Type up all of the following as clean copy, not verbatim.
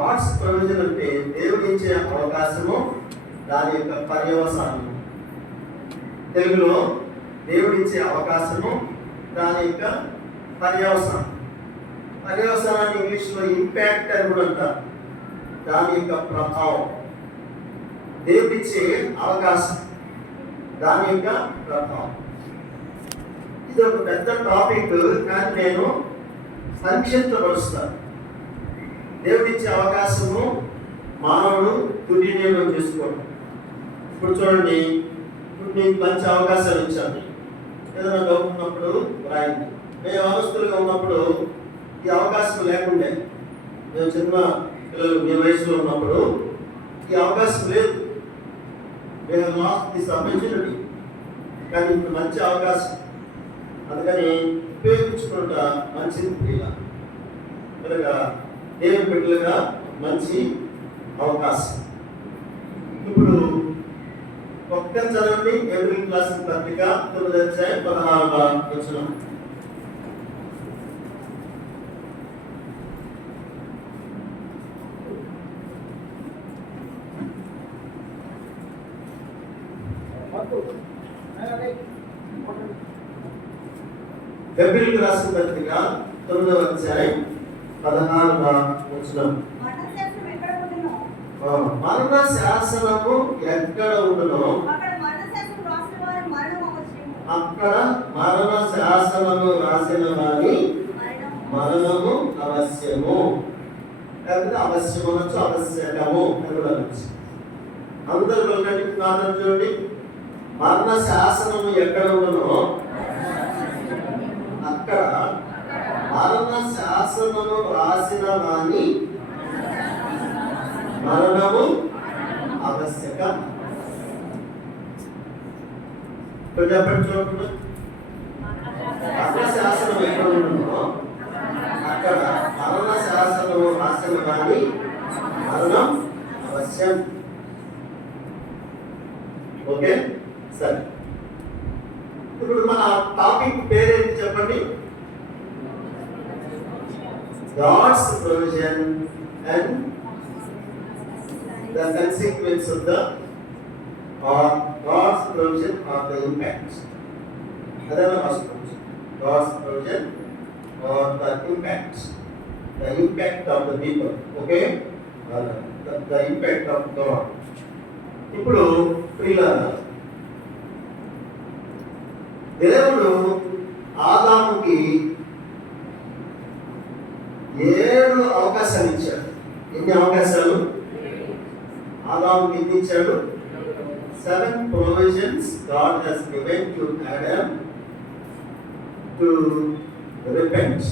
God's provision అంటే దేవుడు ఇచ్చే అవకాశము, దాని యొక్క పర్యవసానము. తెలుగులో దేవుడు ఇచ్చే అవకాశము, దాని యొక్క పర్యవసానం. పర్యవసానాన్ని ఇంగ్లీష్లో ఇంపాక్ట్ అని కూడా అంటారు. దాని యొక్క ప్రభావం, దేవుడిచ్చే అవకాశం, దాని యొక్క ప్రభావం. ఇది ఒక పెద్ద టాపిక్, కానీ నేను సంక్షిప్తపరుస్తాను. దేవుడిచ్చే అవకాశము మానవుడు దుర్వినియోగం చేసుకోవడం. ఇప్పుడు చూడండి, ఇప్పుడు మీకు మంచి అవకాశాలు ఇచ్చాను. ఏదైనా డౌట్ ఉన్నప్పుడు రాయండి. మేము అవస్థలుగా ఉన్నప్పుడు ఈ అవకాశం లేకుండే, మేము చిన్న పిల్లలు మీ వయసులో ఉన్నప్పుడు ఈ అవకాశం లేదు. మేము లాస్ట్ దిస్ ఆపర్చునిటీ. కానీ ఇప్పుడు మంచి అవకాశం, అందుకని ఉపయోగించుకుంటా మంచిది. కనుక దేవుని బిడ్డలుగా మంచి అవకాశం. ఇప్పుడు ఒక్క చదవండి ఏప్రిల్ క్లాస్ పత్రిక 9:16. ఏప్రిల్ రాసిన పత్రిక 9:16. మరణ శాసనము ఎక్కడ ఉండునో అక్కడ మరణ శాసనము రాసిన వారి మరణము అవశ్యము. లేకపోతే అవశ్యము అనొచ్చు, అవశ్యకము అని కూడా అనొచ్చు. అందరూ వెళ్ళండి, చూడండి. మరణ శాసనము ఎక్కడ ఉండునో అక్కడ మరణ శాసనము రాసిన వాని మరణము ఆవశ్యకం. చెప్పండి, చూడండి. మరణ శాసనం ఎక్కడ ఉంటుందో అక్కడ మరణ శాసనము రాసిన వాని మరణం అవశ్యం. ఓకే, సరే. ఇప్పుడు మన టాపిక్ పేరేంటి చెప్పండి? God's provision and the consequence of the or God's provision or the impact. Adana first provision. God's provision or the impact. The impact of the people. Okay? The impact of God. ఇప్పుడు ప్రియులారా, దేవుడు ఆదాముకి 7 అవకాశాలు ఇచ్చాడు. ఎన్ని అవకాశాలు? ఆదాముకి ఎన్ని ఇచ్చాడు? 7 provisions God has given to Adam to repent.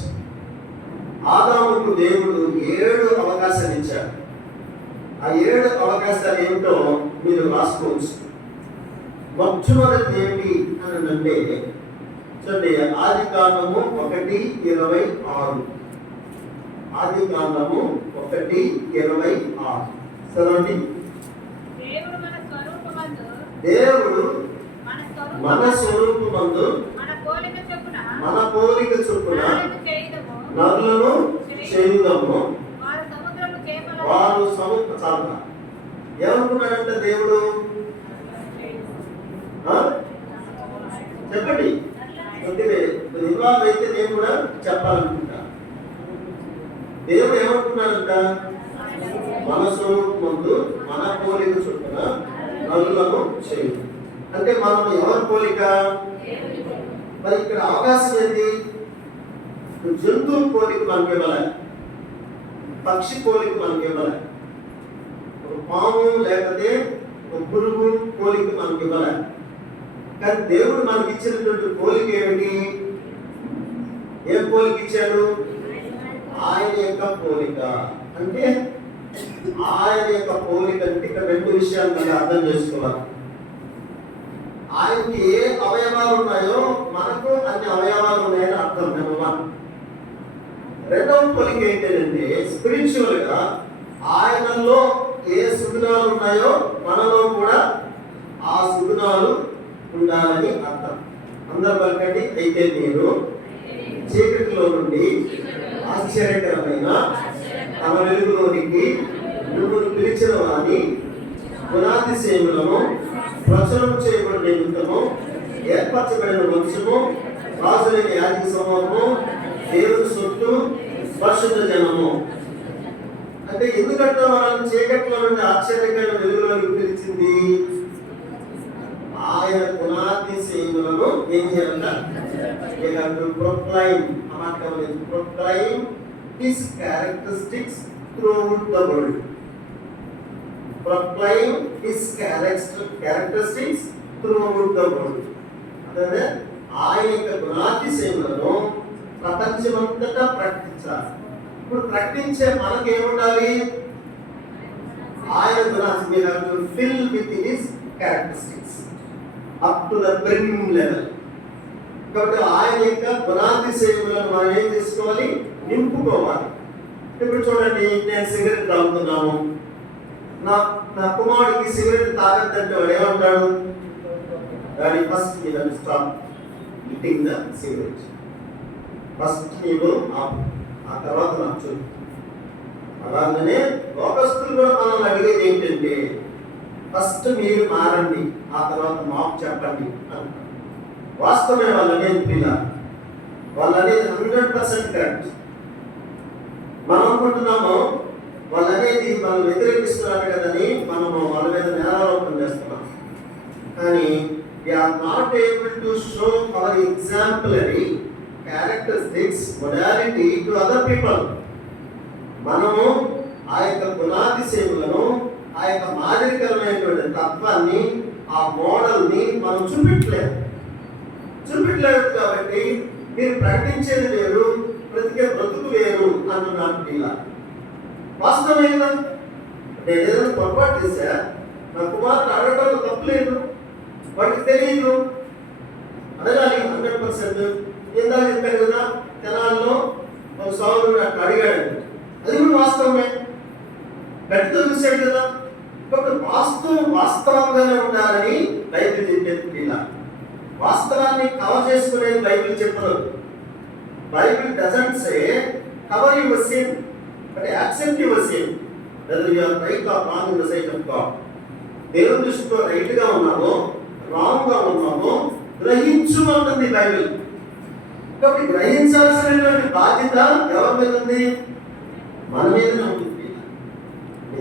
ఆదాముకు దేవుడు 7 అవకాశాలు ఇచ్చాడు. ఆ 7 అవకాశాలు ఏమిటో మీరు రాసుకోవచ్చు. మొట్టమొదటి ఏంటి అని అంటే చూడండి, ఆదికాండము 1:26. ఆదికాండము 1:26 చదవండి. దేవుడు మన స్వరూపమందు మన పోలిక చొప్పున నరులను చేయుదము. వారు సముద్ర చాలుగా ఏమనుకున్నాడంటే దేవుడు, చెప్పండి. ఇన్వాల్వ్ అయితే నేను కూడా చెప్పాలనుకుంటా. దేవుడు ఏమనుకున్నాడంట? మన స్వరూపమందు మన పోలిక చొప్పున నరులను చేయుదు. అంటే మనం ఎవరి పోలిక? మరి ఇక్కడ అవకాశం ఏంటి? జంతువు పోలిక మనకి ఇవ్వలే, పక్షి పోలిక మనకి ఇవ్వలే, ఒక పాము లేకపోతే ఒక పురుగు పోలిక మనకి ఇవ్వలే. కానీ దేవుడు మనకి ఇచ్చినటువంటి పోలిక ఏమిటి? ఏ పోలిక ఇచ్చాడు? ఆయన యొక్క పోలిక. అంటే ఆయన యొక్క పోలిక అంటే ఇక్కడ 2 విషయాలు మనం అర్థం చేసుకోవాలి. ఆయనకి ఏ అవయవాలు ఉన్నాయో మనకు అన్ని అవయవాలు ఉన్నాయని అర్థం. నెంబర్ 1. రెండవ పోలిక ఏంటంటే స్పిరిచువల్ గా ఆయనలో ఏ సుగుణాలు ఉన్నాయో మనలో కూడా ఆ సుగుణాలు ఉండాలని అర్థం. అందరు పలకండి. అయితే మీరు చీకటిలో నుండి ఆశ్చర్యకరమైన తమ వెలుగులోనికి పిలిచిన వారిని గుణాతిశయములను ప్రచురం చేయబడిన నిమిత్తము ఏర్పరచబడిన వంశము, రాజులైన యాజక సమూహము, దేవుని సొత్తు, పరిశుద్ధ జనము. అంటే ఎందుకంటే వాళ్ళని చీకట్లో నుండి ఆశ్చర్యకరమైన వెలుగులోకి పిలిచింది? ఆయన గుణాతిశయములను ఏం చేయాలంట? proclaim his characteristics throughout the world. Proclaim his characteristics throughout the world. అంటే ఆయన యొక్క గుణాతిశయములను ప్రపంచమంతటా ప్రకటించాలి. ఇప్పుడు ప్రకటించే మనకి ఏముండాలి? ఆయన గుణాతిశయం fill with his characteristics up to the brim level. కాబట్టి ఆయన యొక్క గుణాతిశయములను మనం ఏం చేసుకోవాలి? నింపుకోవాలి. ఇప్పుడు చూడండి, నేను సిగరెట్ తాగుతున్నాను, నా కుమారుడికి సిగరెట్ తాగద్దంటే వాడు ఏమంటాడు? Daddy first you have to stop eating the cigarette. First నీవు ఆపు, ఆ తర్వాత నాకు చూడు. అలాగనే లోకస్తులు కూడా మనల్ని అడిగేది ఏంటంటే, ఫస్ట్ మీరు మారండి, ఆ తర్వాత మాకు చెప్పండి అంటారు. వాస్తవమే వాళ్ళనేది పిల్లలు, వాళ్ళనేది 100% కరెక్ట్. మనం అనుకుంటున్నాము వాళ్ళనేది మనం వ్యతిరేకిస్తున్నారు కదని మనము వాళ్ళ మీద నేరారోపణ చేస్తున్నాం. కానీ we are not able to show our exemplary characteristics, morality to other people. మనము ఆ యొక్క గుణాతిశయములను, ఆ యొక్క మాదిరికరమైనటువంటి తత్వాన్ని, ఆ మోడల్ని మనం చూపించలేదు కాబట్టి మీరు ప్రకటించేది వేరు, బ్రతికే బ్రతుకు వేరు అంటున్నాను. ఇలా వాస్తవమే కదా. నేను ఏదైనా పొరపాటు చేశా, నా కుమారుడు అడగడంలో తప్పు లేదు, వాడికి తెలియదు, అడగాలి 100%. ఇందాక చెప్పాను కదా, తెనాల్లో ఒక సోదరుడు అట్లా అడిగాడు, అది కూడా వాస్తవమే, గట్టితో చూశాడు కదా. కాబట్టి వాస్తవంగానే ఉండాలని బైబిల్ చెప్పేది. ఇలా వాస్తవాన్ని కవర్ చేసుకునేది బైబిల్ చెప్పదు. Bible doesn't say cover your sin, but accept your sin, whether you are right or wrong in the sight of God. దేవుని దృష్టిలో రైట్ గా ఉన్నామో రాంగ్ గా ఉన్నామో గ్రహించు అంటుంది బైబిల్. కాబట్టి గ్రహించాల్సినటువంటి బాధ్యత ఎవరి మీద ఉంది? మన మీదనే ఉంటుంది. We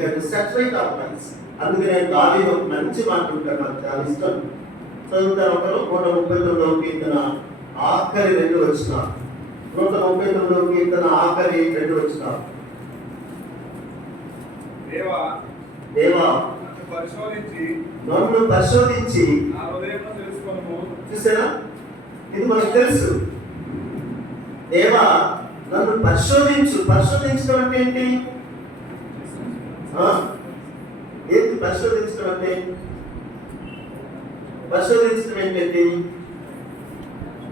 have to set right our minds. అందుకనే దావీదు ఒక మంచి మాట ఉంటాడు, నాకు చాలా ఇష్టం. చదువుతారు ఒకరు 139వ కీర్తన ఆఖరి 2 వచనాలు. 139వ కీర్తన ఆఖరి 2 వచనాలు. దేవా నన్ను పరిశోధించి చూసారా, ఇది మనకు తెలుసు. దేవా నన్ను పరిశోధించడం అంటే ఏంటి? ఏంటి పరిశోధించడం అంటే? పరిశోధించడం ఏంటండి?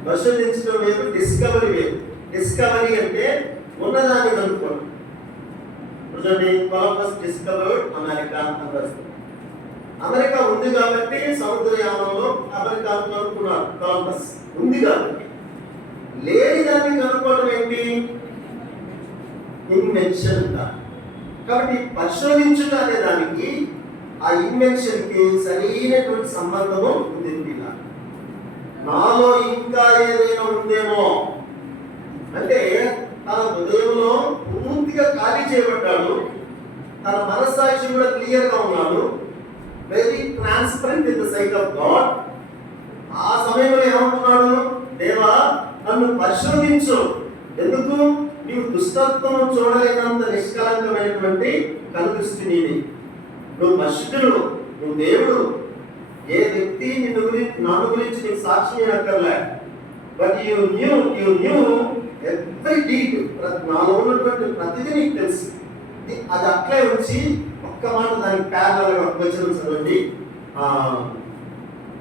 పరిశోధించడం వేరు, డిస్కవరీ వేరు. డిస్కవరీ అంటే ఉన్నదాన్ని కనుక్కోవడం. చూడండి, కొలంబస్ డిస్కవర్డ్ అమెరికా అన్నారు. అమెరికా ఉంది కాబట్టి సముద్రయానంలో అమెరికా కనుక్కున్నాడు. కొలంబస్ ఉంది కాబట్టి. లేని దాన్ని కనుక్కోవడం ఏంటి? ఇన్వెన్షన్. కాబట్టి పరిశోధించుట అనే దానికి ఆ ఇన్వెన్షన్ కి సరైనటువంటి సంబంధము ఉంది. నాలో ఇంకా ఏదైనా ఉందేమో అంటే తన హృదయంలో పూర్తిగా ఖాళీ చేయబడ్డాడు, తన మనస్సాక్షి కూడా క్లియర్ గా ఉన్నాడు, very transparent in the sight of God. ఆ సమయంలో ఏమంటున్నాడు? దేవా నన్ను పరిశోధించు. ఎందుకు? నీవు దుష్టత్వం చూడలేనంత నిష్కలంకమైనటువంటి కనుదృష్టి నీది. నువ్వు పరిశుద్ధుడు, నువ్వు దేవుడు. ఏ వ్యక్తి నన్ను గురించి నీకు సాక్షి అక్కర్లే. But you knew every deed. నాలో ఉన్నటువంటి ప్రతిదీ నీకు తెలుసు. అది అట్లే వచ్చి ఒక్క మాట దానికి ప్యారలల్గా వచనం చదవండి.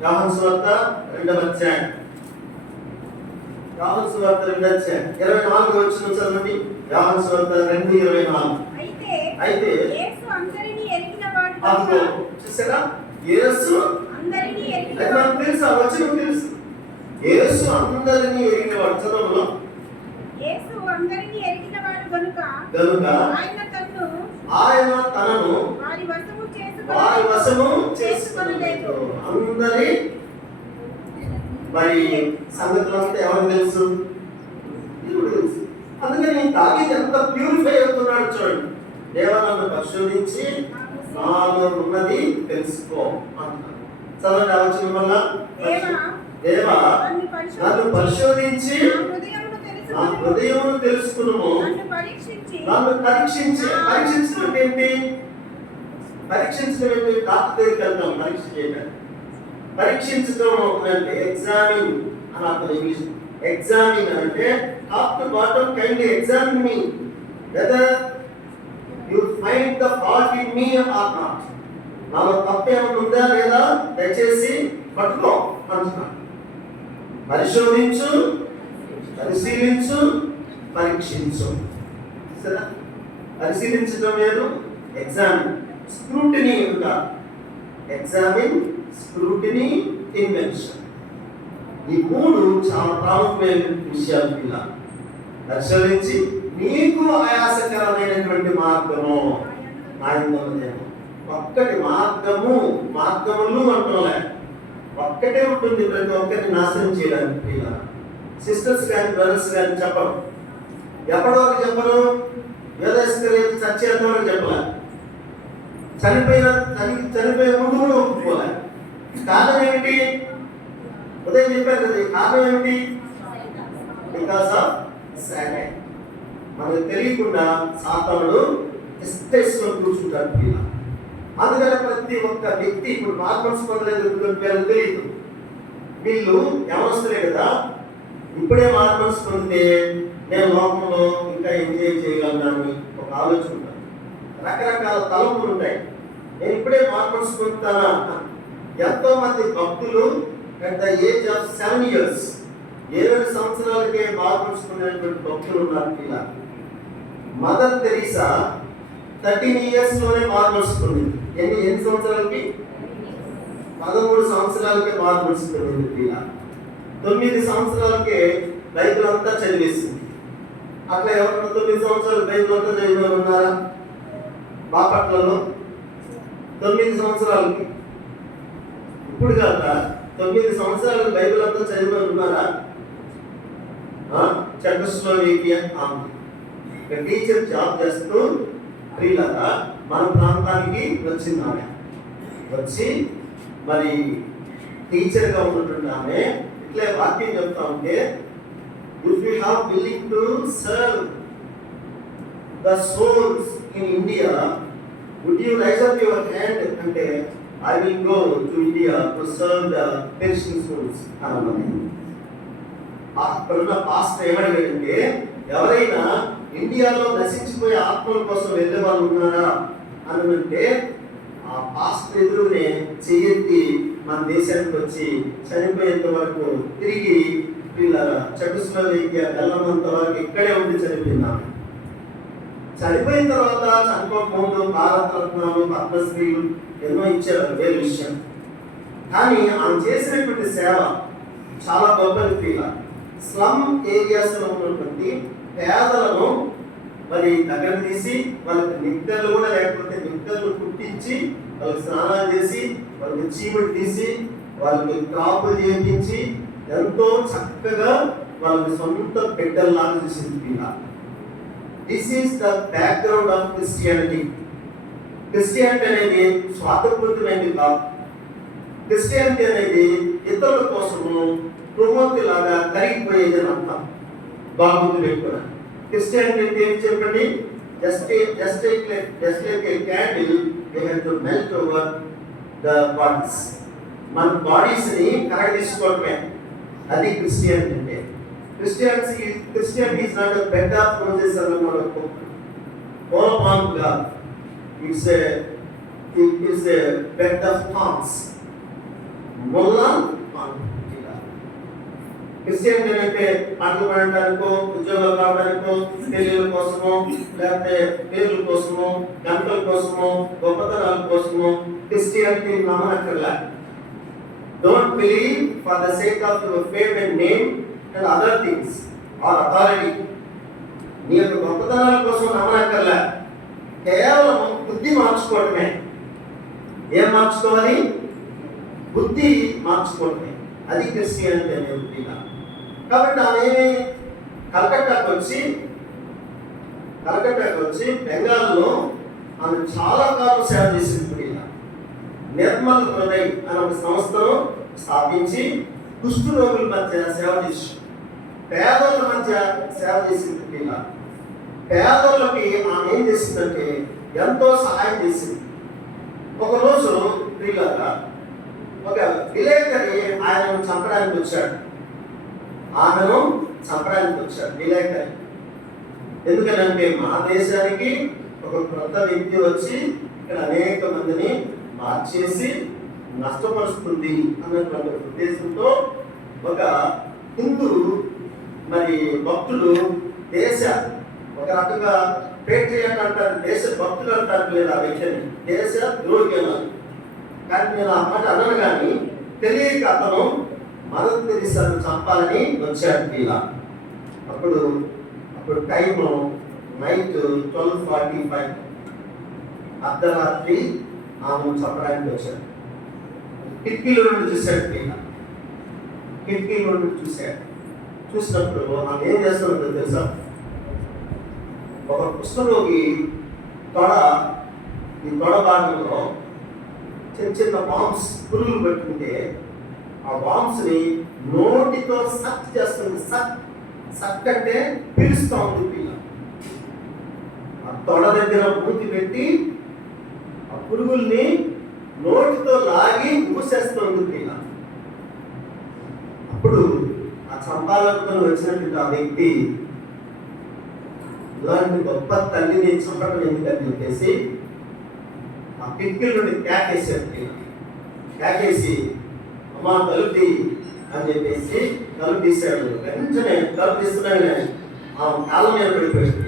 యోహాను సువార్త 2వ అధ్యాయం. యోహాను సువార్త 2వ అధ్యాయం 24వ వచనం చదవండి. యోహాను సువార్త 2:24. అయితే యేసు అందరినీ ఎరిగినవాడు. అదిగో చూసారా, యేసు అందరినీ ఎరిగినవాడు. మనకు తెలుసు, ఆ వచనం తెలుసు. యేసు అందరినీ ఎరిగినవాడు. చదవమా? యేసు అందరినీ ఎరిగినవాడు గనుక ఆయన తన్ను ఆయన తనను వారి వశము చేసుకొనలేదు. అందరి మరి సంగతులు వస్తే ఎవరికి తెలుసు? దేవుడు తెలుసు. అందుకని దావీదు ఎంత ప్యూరిఫై అవుతున్నాడు చూడండి. దేవా నన్ను పరిశోధించి నాలో ఉన్నది తెలుసుకో అంటున్నాడు. చదవండి ఆ వచనం వల్ల, దేవా నన్ను పరిశోధించి నా హృదయమును తెలుసుకును, నన్ను పరీక్షించడం ఏంటి? పరీక్షించడం ఏంటి? డాక్టర్ దగ్గరికి వెళ్తాం పరీక్ష చేయడానికి. పరీక్షించడం అంటే ఎగ్జామిన్ అని అర్థం ఇంగ్లీష్. ఎగ్జామిన్ అంటే top to bottom kindly examine me whether you find the fault in me or not. నాలో తప్పు ఏమైనా ఉందా లేదా దయచేసి పట్టుకో అంటున్నాను. పరిశోధించు, పరిశీలించు, పరీక్షించు. సరే, పరిశీలించడం వేరు, ఎగ్జామిన్. స్క్రూటినీ ఉంటారు. Examine, scrutiny, invention. ఈ మూడు చాలా ప్రాముఖ్యమైన విషయాలు. ఇలా పరిశోధించి నీకు ఆయాసకరమైనటువంటి మార్గము నాయనదేమో. ఒక్కటి మార్గములు అంటున్నా, ఒక్కటే ఉంటుంది ప్రతి ఒక్కరిని నాశనం చేయడానికి. ఇలా సిస్టర్స్ కానీ బ్రదర్స్ కానీ చెప్పరు. ఎప్పటి వరకు చెప్పరు? యోధేశ్వరి చచ్చేంత వరకు చెప్పలే. చనిపోయే ముందు కూడా ఒప్పుకోలే. కారణం ఏమిటి? ఉదయం చెప్పారు కదా, కారణం ఏమిటి? Because of Satan. మనకు తెలియకుండా సాతానుడు ఇష్టేసుకొని కూర్చుంటాడు పిల్ల. అందుకని ప్రతి ఒక్క వ్యక్తి ఇప్పుడు మార్పులు పొందలేదు తెలియదు. వీళ్ళు ఎవరొస్తలే కదా, ఇప్పుడే మార్పులు పొందితే నేను లోకంలో ఇంకా ఎంజాయ్ చేయగలనని ఒక ఆలోచన ఉంటుంది. రకరకాల తలంపులు ఉంటాయి. నేను ఇప్పుడే మార్పులు పొందుతానా? ఎంతో మంది భక్తులు at the age of 7 years 7 సంవత్సరాలకే మార్పులు పొందినటువంటి భక్తులు ఉన్నారు. ఇలా మదర్ తెరీసా 13 years లోనే మార్పులు పొందింది. ఎన్ని సంవత్సరాలకి? 13 సంవత్సరాలకే మార్పులు పొందింది. ఇలా 9 సంవత్సరాలకే బైబిల్ అంతా చదివేసింది. అట్లా ఎవరైనా 9 సంవత్సరాలు బైబిల్ అంతా చదివిన ఉన్నారా? బాపట్లలో 9 సంవత్సరాలకి, ఇప్పుడు కాక 9 సంవత్సరాలు బైబిల్ అంతా చదివిన ఉన్నారా? చెకోస్లోవేకియా ఆమె టీచర్ జాబ్ చేస్తూ ప్రియులారా మన ప్రాంతానికి వచ్చింది. ఆమె వచ్చి మరి టీచర్గా ఉన్నటువంటి ఆమె ఇట్లా వాక్యం చెప్తా ఉంటే, if you have willing to serve the souls in India, would you rise up your hand అంటే I will go to India to serve the perishing souls అన్నది. అక్కడున్న పాస్టర్ ఏమడిగాడంటే, ఎవరైనా ఇండియాలో నశించిపోయే ఆత్మల కోసం వెళ్ళే వాళ్ళు ఉన్నారా అని అంటే, ఆ పాస్టర్ ఎదురునే చెయ్యెత్తి మన దేశానికి వచ్చి చనిపోయేంత వరకు తిరిగి చెకోస్లోవేకియా వెళ్ళమంత వరకు ఇక్కడే ఉండి చనిపోయినాను. చనిపోయిన తర్వాత చనిపోకముందు భారతరత్నాలు, పద్మశ్రీలు ఎన్నో ఇచ్చారు, వేరే విషయం. కానీ ఆమె చేసినటువంటి సేవ చాలా గొప్పది. ప్రియుల స్లమ్ ఏరియాస్లో ఉన్నటువంటి పేదలను మరి దగ్గర తీసి వాళ్ళకి నిక్కర్లు కూడా లేకపోతే నిక్కర్లు కుట్టించి వాళ్ళకి స్నానాలు చేసి వాళ్ళకి చీమటి తీసి వాళ్ళకి కాపులు చేయించి ఎంతో చక్కగా వాళ్ళకి సొంత బిడ్డల్లాగా చేసింది. This is the background of Christianity. Christianity అనేది స్వాతంత్రమైనది కాదు. క్రిస్టియానిటీ అనేది ఇతరుల కోసము ప్రమోతి లాగా కరిగిపోయేది అని అర్థం. బాగుంది పెట్టుకున్నా. క్రిస్టియానిటీ అంటే ఏం చెప్పండి? just like a candle, they have to melt over the bodies. మన బాడీస్ ని కరగదీసుకోవడమే అది క్రిస్టియానిటీ అంటే. Christianity is not a bed of roses అన్నమాట. palm God. It's a bed of thorns. ముళ్ళ పాము. క్రిస్టియానిటీ అంటే పంటలు పండడానికో, ఉద్యోగాలు రావడానికో, పెళ్లిళ్ళ కోసమో, లేకపోతే పేర్ల కోసమో, గంటల కోసమో, గొప్పతనాల కోసమో Christianity నమ్మనక్కర్లా. Don't believe for the sake of your fame and name and other things or authority. నీ యొక్క గొప్పతనాల కోసం నమ్మనక్కర్లా. కేవలం బుద్ధి మార్చుకోవడమే. ఏం మార్చుకోవాలి? బుద్ధి మార్చుకోవడమే. అది క్రిస్టియానిటీ అనే బుద్ధిగా. కాబట్టి ఆమె కలకట్టాకు వచ్చి బెంగాల్లో ఆమె చాలా కాలం సేవ చేసింది. నిర్మల్ హృదయ్ అనే ఒక సంస్థను స్థాపించి కుష్టు రోగుల మధ్య సేవ చేసి, పేదోళ్ళ మధ్య సేవ చేసింది. పేదోళ్ళకి ఆమె ఏం చేసిందంటే ఎంతో సహాయం చేసింది. ఒకరోజు ప్రియులారా, ఒక విలేకరి ఆయనను చంపడానికి వచ్చాడు. ఆమెను చంపడానికి వచ్చాడు విలేకరి. ఎందుకంటే మా దేశానికి ఒక కొత్త వ్యక్తి వచ్చి ఇక్కడ అనేక మందిని మార్చేసి నష్టపరుస్తుంది అన్నటువంటి ఉద్దేశంతో ఒక హిందూ భక్తులు ఒక రకంగా పేట్రియట్ అంటారు, దేశ భక్తులు అంటారు లేదు ఆ వ్యక్తిని, దేశ ద్రోహి అన్నారు. కానీ నేను ఆ మాట అన్నాను, కానీ తెలియక అతను మదర్ తెరీసాను చంపాలని వచ్చాడు ఇలా. అప్పుడు టైము నైట్ 12:45 అర్ధరాత్రి ఆమెను చంపడానికి వచ్చాడు. కిటికీలో నుండి చూశాడు. చూసినప్పుడు ఆమె ఏం చేస్తుందో తెలుసా? ఒక కుష్ఠరోగి తొడ భాగంలో చిన్న బాంబ్స్ పురుగులు పెట్టుకుంటే ఆ బాంబ్స్ ని నోటితో సక్ చేస్తుంది. సక్ అంటే పీలుస్తూ ఉంది పిల్ల. ఆ తొడ దగ్గర మూతి పెట్టి ఆ పురుగుల్ని నోటితో లాగి మూసేస్తుంది పిల్ల. అప్పుడు ఆ చంపాలనుకుని వచ్చినట్టు ఆ వ్యక్తి ఇలాంటి గొప్ప తల్లిని చంపడం ఎందుకని చెప్పేసి ఆ కిటికీల నుండి క్యాకేసి అమ్మా తలుపు అని చెప్పేసి తలుపు తీశాడు. వెంటనే తలుపు తీస్తున్నానే ఆ కాళ్ళ మీద పడిపోయింది.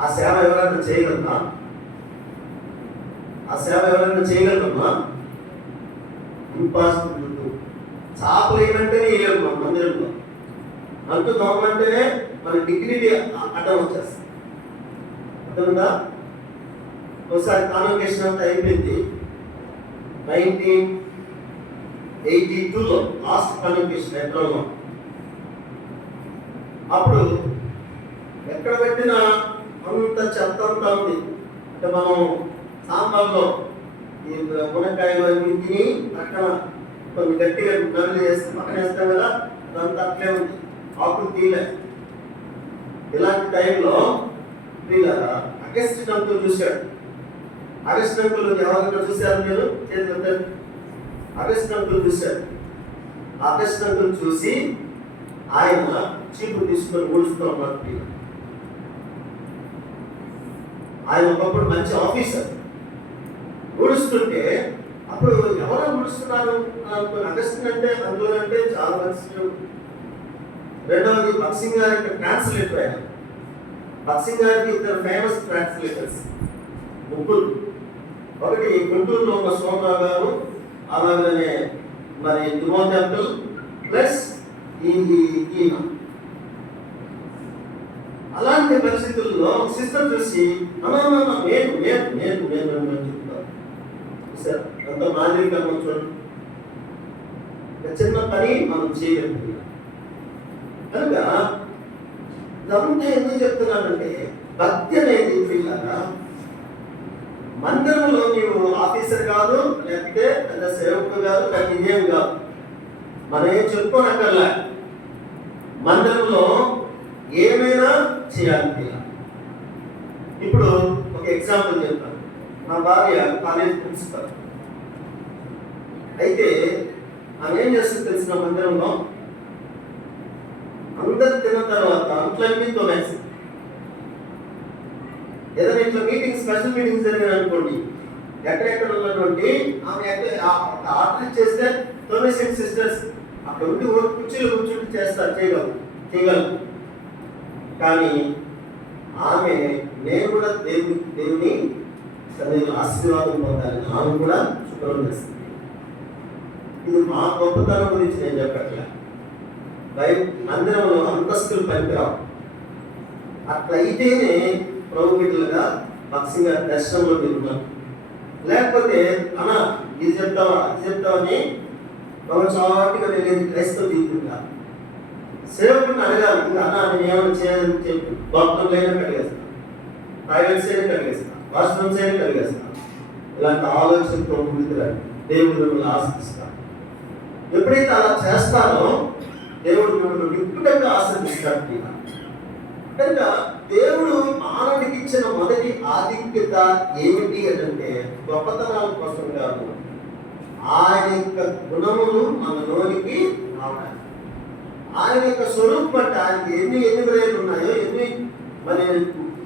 ఆ సేవ ఎవరైనా చేయగలమా? ఇంపాసిబుల్. చాపలు ఏమంటేనే వేయలేము మన మందిరంలో. అంటూ దోమంటేనే మన డిగ్నిటీ అడ్డం వచ్చేస్తుంది. అర్థంగా ఒకసారి కాన్వకేషన్ అంతా అయిపోయింది. 1982లో లాస్ట్ కాన్వకేషన్ ఏప్రిల్లో. అప్పుడు ఎక్కడ పెట్టినా అంత చెత్త అంతా ఉంది. అంటే మనం సాంబార్లో ఈ మునక్కాయలు అవి తిని పక్కన కొన్ని గట్టిగా నవ్వులు చేసి పక్కన వేస్తాం కదా, అదంతా అట్లే ఉంది, ఆకులు తీయలే. ఇలాంటి టైంలో అగస్ట్ అంకుల్ చూశాడు. అగస్ట్ అంకుల్ ఎవరైనా చూశారు మీరు? చేతి అగస్ట్ అంకుల్ చూశాడు. అగస్ట్ అంకుల్ చూసి ఆయన చీపు తీసుకొని ఊడుస్తూ ఉన్నారు. ఆయన ఒకప్పుడు మంచి ఆఫీసర్. ఊడుస్తుంటే అప్పుడు ఎవరో ఊడుస్తున్నారు అగస్ట్ అంటే అందులో అంటే చాలా మంచి. రెండవది భక్సింగ్ గారికి ట్రాన్స్లేటర్. ఆయన భక్సింగ్ గారికి ఇద్దరు ఫేమస్ ట్రాన్స్లేటర్స్ ముగ్గురు. ఒకటి గుంటూరులో ఉన్న సోమరావు గారు, అలాగనే తిమోతి అంకుల్, ప్లస్ ఈయన. అలాంటి పరిస్థితుల్లో సిస్టర్ చూసి నేను చెప్తాను సార్, అంత మాదిరికరణ చూడండి. చిన్న పని మనం చేయగలుగుతాం కనుక ఇదంతా ఎందుకు చెప్తున్నానంటే, భక్తి అనేది పిల్లగా మందిరంలో నీవు ఆఫీసర్ కాదు, లేకపోతే పెద్ద సేవకుడు కాదు, పెద్ద ఇదేం కాదు, మనం ఏం చెప్పుకోనక్కర్లే. మందిరంలో ఏమైనా చేయాలి. ఇప్పుడు ఒక ఎగ్జాంపుల్ చెప్తాను. నా భార్య కాలేజ్ ప్రిన్సిపల్ అయితే ఆమె ఏం చేస్తుంది తెలిసిన మందిరంలో అందరు తిన్న తర్వాత అంట్లన్నీ తోమేస్తుంది. ఏదైనా ఇట్లా స్పెషల్ మీటింగ్స్ జరిగిన అనుకోండి, ఎక్కడెక్కడ ఉన్నటువంటి ఆమె ఆర్డర్ చేస్తే తోమేసిన సిస్టర్స్ అక్కడ ఉండి కుర్చీలు కూర్చుంటే చేస్తారు, చేయగలరు. కానీ ఆమె నేను కూడా దేవుని ఆశీర్వాదం పొందాలి, ఆమె కూడా శుభ్రం చేస్తుంది. ఇది మా గొప్పతనం గురించి నేను చెప్పట్లే. మందిరంలో అంతస్తులు పనికిరావు. అట్లయితేనే ప్రభు బిడ్డలుగా పక్షంగా దర్శనంలో తిరుగుతాం. లేకపోతే అన్న ఇది చెప్తావా అని ఒక చాటుగా వెళ్ళేది క్రైస్తవ జీవితంగా. సేవకుని అడగాలి, ఇంకా అన్న నేను ఏమైనా చేయాలని చెప్పి బాప్తం అయినా కలిగేస్తాను, టాయిలెట్స్ అయినా కలిగేస్తాను, వాష్రూమ్స్ అయినా కలిగేస్తాను. ఇలాంటి ఆలోచనతో ముందుకు దేవుడు మిమ్మల్ని ఆశిస్తాను. ఎప్పుడైతే అలా చేస్తానో దేవుడు మిమ్మల్ని విపులంగా ఆశీర్వదిస్తాడు. కనుక దేవుడు మానవుడికి ఇచ్చిన మొదటి ఆధిక్యత ఏమిటి అంటే గొప్పతనాల కోసం కాదు, ఆయన యొక్క గుణములు మనలోనికి రావాలి. ఆయన యొక్క స్వరూపం అంటే ఆయనకి ఎన్ని వేలు ఉన్నాయో,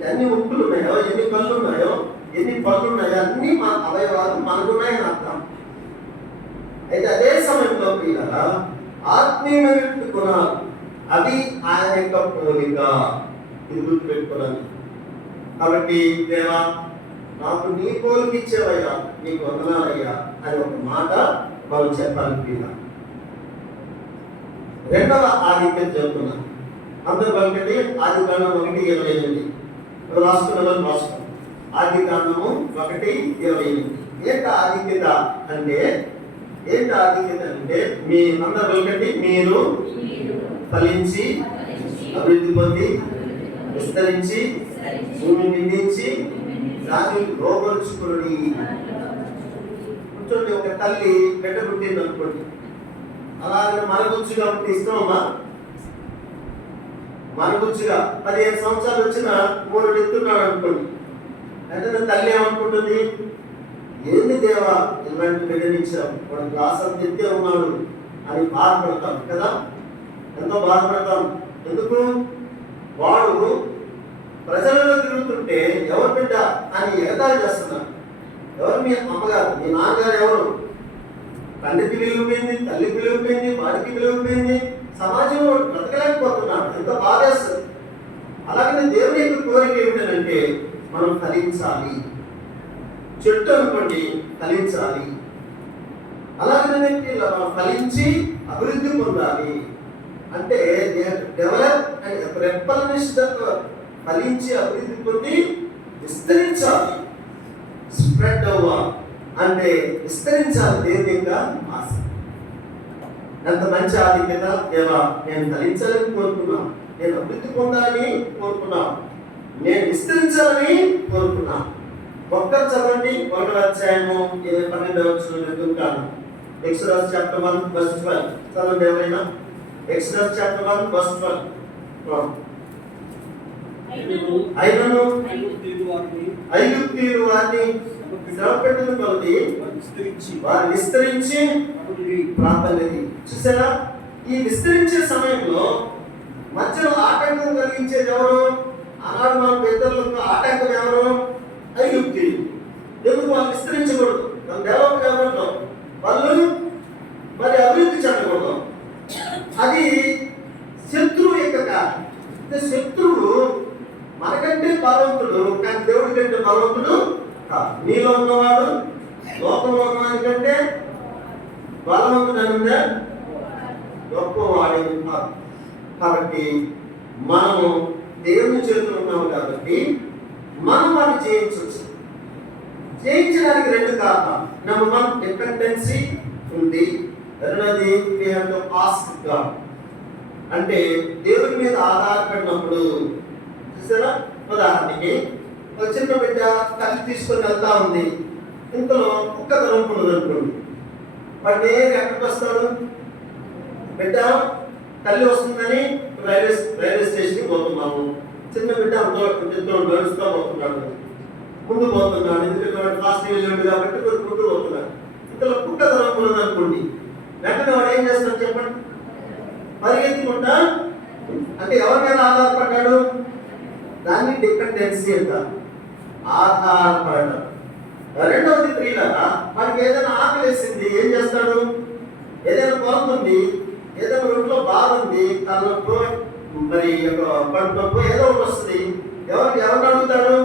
ఎన్ని ముక్కులు ఉన్నాయో, ఎన్ని కళ్ళు ఉన్నాయో, ఎన్ని పళ్ళు ఉన్నాయో అన్ని మన అవయవాలు మనకున్నాయని అర్థం. అయితే అదే సమయంలో పిల్లల ఆత్మీయమైన గుణాలు అవి ఆయన యొక్క పోలిక, ఇది గుర్తుపెట్టుకోవాలి. కాబట్టి దేవా నాకు నీ పోలిక ఇచ్చేవయ్యా, నీకు వందనాలయ్యా అని ఒక మాట వాళ్ళు చెప్పాలి. పిల్ల రెండవ ఆధిక్యత చెప్తున్నాను. అందరూ పలికండి. ఆదికాండం 1:28 రాసుకున్న రాష్ట్రం. ఆదికాండము 1:28. ఏంటి ఆధిక్యత అంటే మీ అందరూ పలికండి. మీరు ఫలించి అభివృద్ధి పొంది విస్తరించి భూమి నిండించి దాన్ని లోపరుచుకుని. కూర్చోండి. ఒక తల్లి బిడ్డ పుట్టింది అనుకోండి, అలాగే మనగుచ్చుగా ఉంటే ఇష్టమమ్మా? మనగుచ్చుగా 15 సంవత్సరాలు వచ్చిన 3 ఎత్తున్నాడు అనుకోండి, అంటే తల్లి ఏమనుకుంటుంది? ఏంది దేవా ఇలాంటి బిడ్డనిచ్చావు, వాడు క్లాస్ అంత ఎత్తే ఉన్నాడు అని బాధపడతాం కదా. ఎంతో బాధపడతాం. ఎందుకు? వాడు ప్రజలలో తిరుగుతుంటే ఎవరు బిడ్డ అని ఎగతాళి చేస్తున్నారు. ఎవరు? మీ అమ్మగారు, మీ నాన్నగారు ఎవరు? తండ్రికి విలువైంది, తల్లికి విలువైంది, వాడికి విలువైంది. సమాజంలో బ్రతకలేకపోతున్నాడు. ఎంత బాధేస్తుంది. అలాగే దేవుని యొక్క కోరిక ఏమిటంటే మనం ఫలించాలి. చెట్టు అనుకోండి, ఫలించాలి. అలాగే ఫలించి అభివృద్ధి పొందాలి. అంటే డెవలప్ అండ్ రెప్లనిష్ ద ఎర్త్. ఫలించి అభివృద్ధి పొంది విస్తరించాలి. స్ప్రెడ్ అవ్వాలి అంటే విస్తరించాలి. దేవుని యొక్క ఆశ. ఎంత మంచి ఆధిక్యత! దేవా నేను ఫలించాలని కోరుకున్నాను, నేను అభివృద్ధి పొందాలని కోరుకున్నాను, నేను విస్తరించాలని కోరుకున్నాను. ఒక్కరు చదవండి. 1వ అధ్యాయము 12వ వచనం. ఎక్సోడస్ చాప్టర్ 1:12 చదవండి ఎవరైనా. Exodus chapter 1:12. అయినను ఐగుప్తీయులు వారిని శ్రమపెట్టిన కొలది వారు విస్తరించి ప్రార్థనది. చూసారా? ఈ విస్తరించే సమయంలో మధ్యలో ఆటంకం కలిగించేది ఎవరు? ఆనాడు మన పెద్దలకు ఆటంకం ఎవరు? ఐగుప్తీయులు. ఎందుకు? వాళ్ళు విస్తరించకూడదు, వాళ్ళు డెవలప్ కాకూడదు, వాళ్ళు మరి అభివృద్ధి చెందకూడదు. అది శత్రువు యొక్క కారణం. శత్రువు మనకంటే బలవంతుడు, కానీ దేవుడి కంటే బలవంతుడు కాదు. నీలో ఉన్నవాడు లోకంలో ఉన్నవాడికంటే బలవంతుడు అంటే గొప్పవాడే కాదు. కాబట్టి మనము దేవుని చేతులు ఉన్నాము కాబట్టి మనం వాడిని జయించవచ్చు. జయించడానికి 2 కారణాలు. నెంబర్ 1 డిపెండెన్సీ ఉంది. రెండోది we have to ask God. అంటే దేవుని మీద ఆధారపడినప్పుడు. చూసారా? ఉదాహరణకి ఒక చిన్న బిడ్డ తల్లి తీసుకొని వెళ్తా ఉంది, ఇంతలో కుక్క తరుముకున్నది అనుకోండి. వాడు నేరుగా ఎక్కడికి వస్తాడు? బిడ్డ తల్లి వస్తుందని రైల్వే స్టేషన్కి పోతున్నాము. చిన్న బిడ్డ నడుస్తూ పోతున్నాడు, ముందు పోతున్నాడు. ఎందుకంటే ఫాస్ట్ వెళ్ళాడు కాబట్టి ముందు పోతున్నాడు. ఇంతలో కుక్క తరుముకున్నది అనుకోండి. వెంటనే వాడు ఏం చేస్తాడు చెప్పండి? పరిగెత్తుకుంటా. అంటే ఎవరి మీద ఆధారపడ్డాడు? దాన్ని డిపెండెన్సీ అంటారు, ఆధారపడడం. రెండవది ప్రియులారా, వాడికి ఏదైనా ఆకలేసింది ఏం చేస్తాడు? ఏదైనా కొనుంది, ఏదైనా ఒంట్లో బాధ ఉంది, తలనొప్పి, మరి కడుపు ఏదో ఒకటి వస్తుంది. ఎవరిని అడుగుతాడు?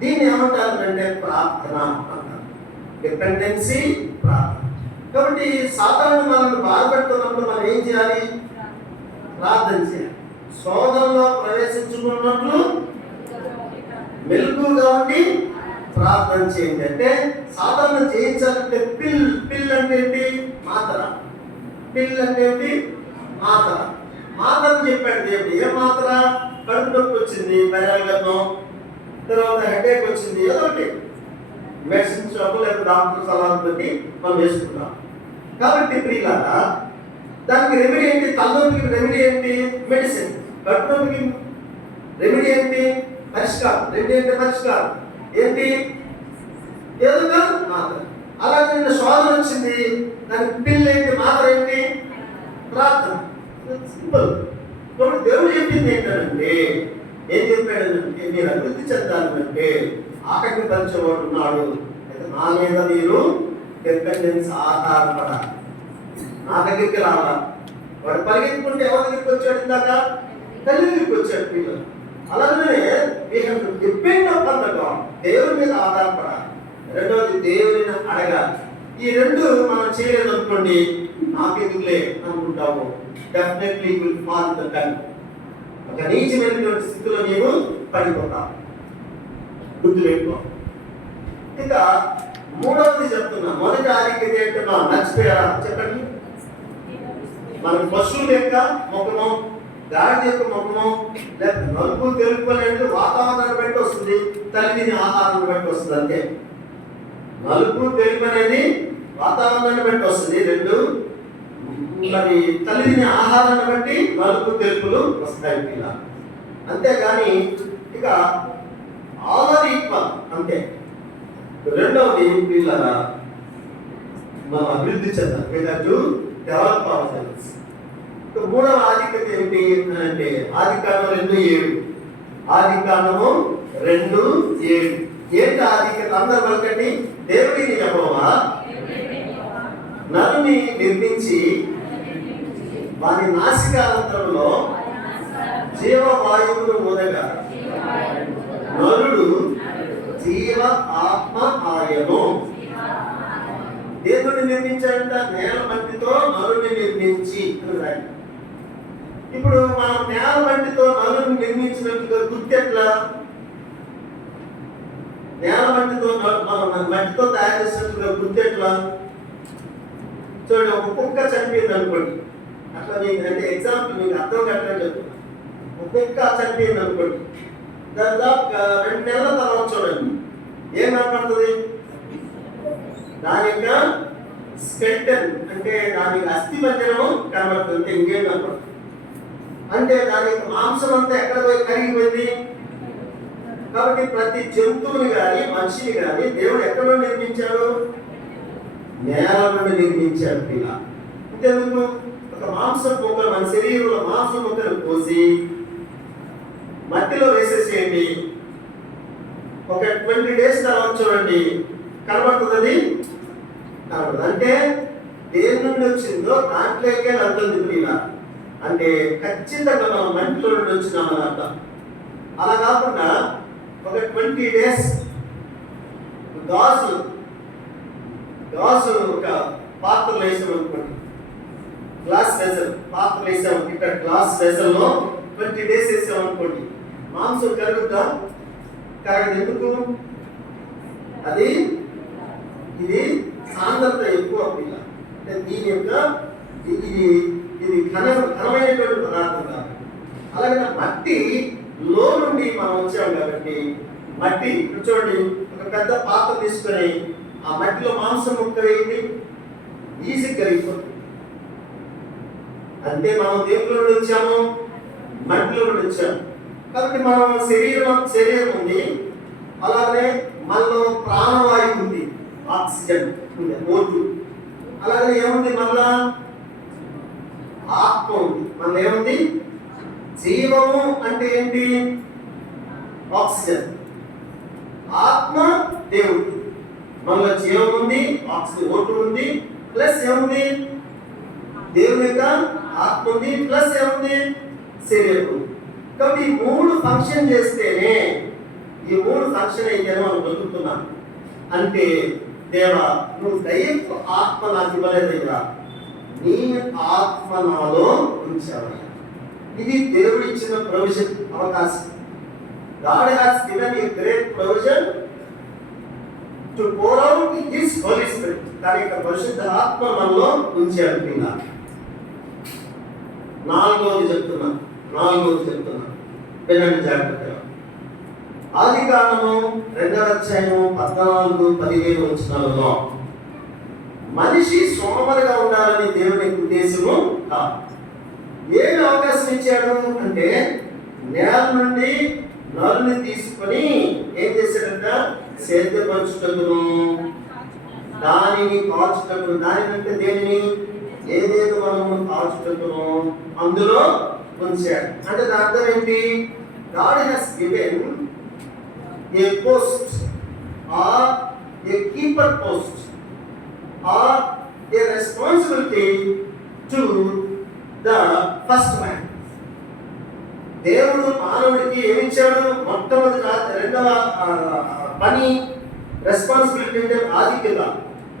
దీన్ని ఏమంటారు అంటే ప్రార్థన అంటారు. డిపెండెన్సీ, ప్రార్థన. కాబట్టి సాధారణ మనల్ని బాధపెడుతున్నప్పుడు మనం ఏం చేయాలి? ప్రార్థన చేయాలి. శోధనలో ప్రవేశించుకున్నట్లు మెలుగు మెలకుగా ఉండి ప్రార్థన చేయండి. అంటే సాధారణ చేయించాలంటే పిల్ అంటే ఏంటి? మాత్ర. పిల్ అంటే ఏంటి? మాత్ర. మాత్రని చెప్పాడు దేవుడు. ఏ మాత్ర? కడుపు నొప్పి వచ్చింది, బెరగను, తర్వాత హెడేక్ వచ్చింది, ఏదో ఒకటి మెడిసిన్ షాపు లేదా డాక్టర్ సలహా బట్టి మనం వేసుకుంటాం. కాబట్టి ప్రియులారా, దానికి రెమెడీ ఏంటి? తలనొప్పికి రెమెడీ ఏంటి? మెడిసిన్. కడుపు నొప్పికి రెమెడీ ఏంటి? పరిష్కారం. రెమెడీ అంటే పరిష్కారం ఏంటి? ఏదో మాత్ర. అలాగే నిన్న శోధన వచ్చింది, దానికి పిల్ ఏంటి? మాత్ర ఏంటి? ప్రార్థన. సింపుల్. ఇప్పుడు దేవుడు చెప్పింది ఏంటంటే, ఏం చెప్పాడంటే, మీరు అభివృద్ధి చెందాలంటే ఆటంకపరిచేవాడు ఉన్నాడు, అయితే నా మీద మీరు డిపెండెన్స్ ఆధారపడాలి. నా దగ్గరికి రావాలి. వాడు పరిగెత్తుకుంటే ఎవరి దగ్గరికి వచ్చాడు? ఇందాక తల్లి దగ్గరికి వచ్చాడు పిల్లలు. అలాగే డిపెండ్ అపాన్ ద గాడ్, దేవుని మీద ఆధారపడాలి. రెండవది దేవుని అడగాలి. ఈ రెండు మనం చేయలేదు అనుకోండి, నాకెందుకులే అనుకుంటాము, definitely will fall the gun. ఒక నీచమైనటువంటి స్థితిలో నీవు పడిపోతావు. గుర్తుపెట్టుకో. ఇంకా మూడవది చెప్తున్నా. మొదటి ఆధిక్యత ఏంటన్నా మర్చిపోయారా? చెప్పండి. మనకు పశువుల యొక్క ముఖము, గాడి యొక్క ముఖము, లేకపోతే నలుపు తెలుపు అనేది వాతావరణాన్ని బట్టి వస్తుంది, తల్లిని ఆహారాన్ని బట్టి వస్తుంది. అంతే. నలుపు తెలుపు అనేది వాతావరణాన్ని బట్టి వస్తుంది, రెండు. మరి తల్లిని ఆహారాన్ని బట్టి నలుపు తెలుపులు వస్తాయి ఇలా. అంతేగాని ఇక ఆల్ ఈక్వల్ అంతే. రెండవది పిల్లరా, మనం అభివృద్ధి చెందాలి, డెవలప్ అవ్వాలి. మూడవ ఆధిక్యత ఏమిటి అంటే ఆదికాండం 2:7. ఆదికాండము 2:7. ఏంటి ఆధిక్యత? అందరూ పలకండి. దేవుడిని యెహోవా నరుని నిర్మించి వారి నాసికారంధ్రంలో జీవవాయువును ఊదగా నరుడు జీవ ఆత్మ ఆయను. దేవుడిని నిర్మించాడంట, నేల మట్టితో నరుని నిర్మించి. ఇప్పుడు మనం నేల మట్టితో నరుని నిర్మించినట్టుగా గుర్తెట్లా? నేల మట్టితో మనం మట్టితో తయారు చేసినట్టుగా గుర్తెట్లా? చూడండి, ఒక కుక్క చనిపోయింది అనుకోండి, అట్లా మీకు అంటే ఎగ్జాంపుల్ మీకు అర్థం కట్టడం చెప్తున్నా. ఒక కుక్క చనిపోయింది అనుకోండి, దాదాపు 2 నెలల తర్వాత చూడండి ఏం కనపడుతుంది? దాని యొక్క స్కెల్టన్ అంటే దాని అస్థి పంజరము కనబడుతుంది, ఇంకేం కనపడుతుంది. అంటే దాని యొక్క మాంసం అంతా ఎక్కడ పోయి కరిగిపోయింది. కాబట్టి ప్రతి జంతువుని కానీ మనిషిని కానీ దేవుడు ఎక్కడ నుండి నిర్మించాడు? నేల నుండి నిర్మించాడు. ఇలా ఇంతెందుకు? ఒక మాంసం ముక్కలు, మన శరీరంలో మాంసం ముక్కలు కోసి మట్టిలో వేసేసేయండి, ఒక 20 days తర్వాత చూడండి కనబడుతుంది. అది కనబడుతుంది. అంటే దేని నుండి వచ్చిందో దాంట్లోకే వెళ్తుంది. ఇలా అంటే ఖచ్చితంగా మనం మట్టిలో నుండి వచ్చినామని అర్థం. అలా కాకుండా ఒక 20 days గాజు ఒక పాత్రలో వేసాం అనుకోండి, గ్లాస్ వెజల్ పాత్రలో వేసాం, ఇక్కడ గ్లాస్ వెజల్లో 20 days వేసాం అనుకోండి, మాంసం కరుగుద్దా? కరగదు. ఎందుకు? అది ఇది సాంద్రత ఎక్కువ పిల్ల. అంటే దీని యొక్క ఇది ఘనమైనటువంటి పదార్థం కాదు. అలాగే మట్టిలో నుండి మనం వచ్చాం కాబట్టి మట్టి చూడండి, ఒక పెద్ద పాత్ర తీసుకొని ఆ మట్టిలో మాంసం ముక్క వేయండి, ఈజీ కరిగిపోతుంది. అంటే మనం దేవుళ్ళ నుండి వచ్చాము, మట్టిలో నుండి వచ్చాము. కాబట్టి మనం శరీరం ఉంది, అలాగే మనలో ప్రాణవాయువు ఉంది, ఆక్సిజన్ ఉంది, ఓటు. అలాగే ఏముంది? మళ్ళా ఆత్మ ఉంది. మనలో ఏముంది? జీవము అంటే ఏంటి? ఆక్సిజన్. ఆత్మ దేవుడు. మనలో జీవం ఉంది, ఆక్సిజన్ ఓటు ఉంది, ప్లస్ ఏముంది? దేవుని యొక్క ఆత్మ ఉంది, ప్లస్ ఏముంది? శరీరం ఉంది. కాబట్టి ఈ 3 ఫంక్షన్ చేస్తేనే, ఈ 3 ఫంక్షన్ అయితేనే మనం బతుకుతున్నాం. అంటే దేవా, నువ్వు దైవ ఆత్మ నాకు ఇవ్వలేదయ్యా, నీ ఆత్మ నాలో ఉంచావయ్యా. ఇది దేవుడు ఇచ్చిన ప్రొవిజన్, అవకాశం. God has given a great provision to pour out His Holy Spirit. దాని యొక్క పరిశుద్ధ ఆత్మ మనలో ఉంచాడు పిల్ల. నాలుగోది చెప్తున్నా వినండి జాగ్రత్తగా. ఆదికాండము 2వ అధ్యాయము 14-15 వచనాలలో మనిషి సోమరిగా ఉండాలని దేవుని ఉద్దేశము కాదు. ఏమి అవకాశం ఇచ్చాడు అంటే నేల నుండి నరుని తీసుకొని ఏం చేశాడంట, సేద్యపరచుటకును దానిని కాల్చుటకును, దానికంటే దేనిని ఏదేదో మనము కాల్చుటకును అందులో ఉంచాడు. అంటే దాని అర్థం ఏంటి? God has given a post or a keeper post or a responsibility to the first man. దేవుడు మానవుడికి ఏమిచ్చాడు? మొట్టమొదటి రెండవ పని రెస్పాన్సిబిలిటీ అంటే బాధ్యత,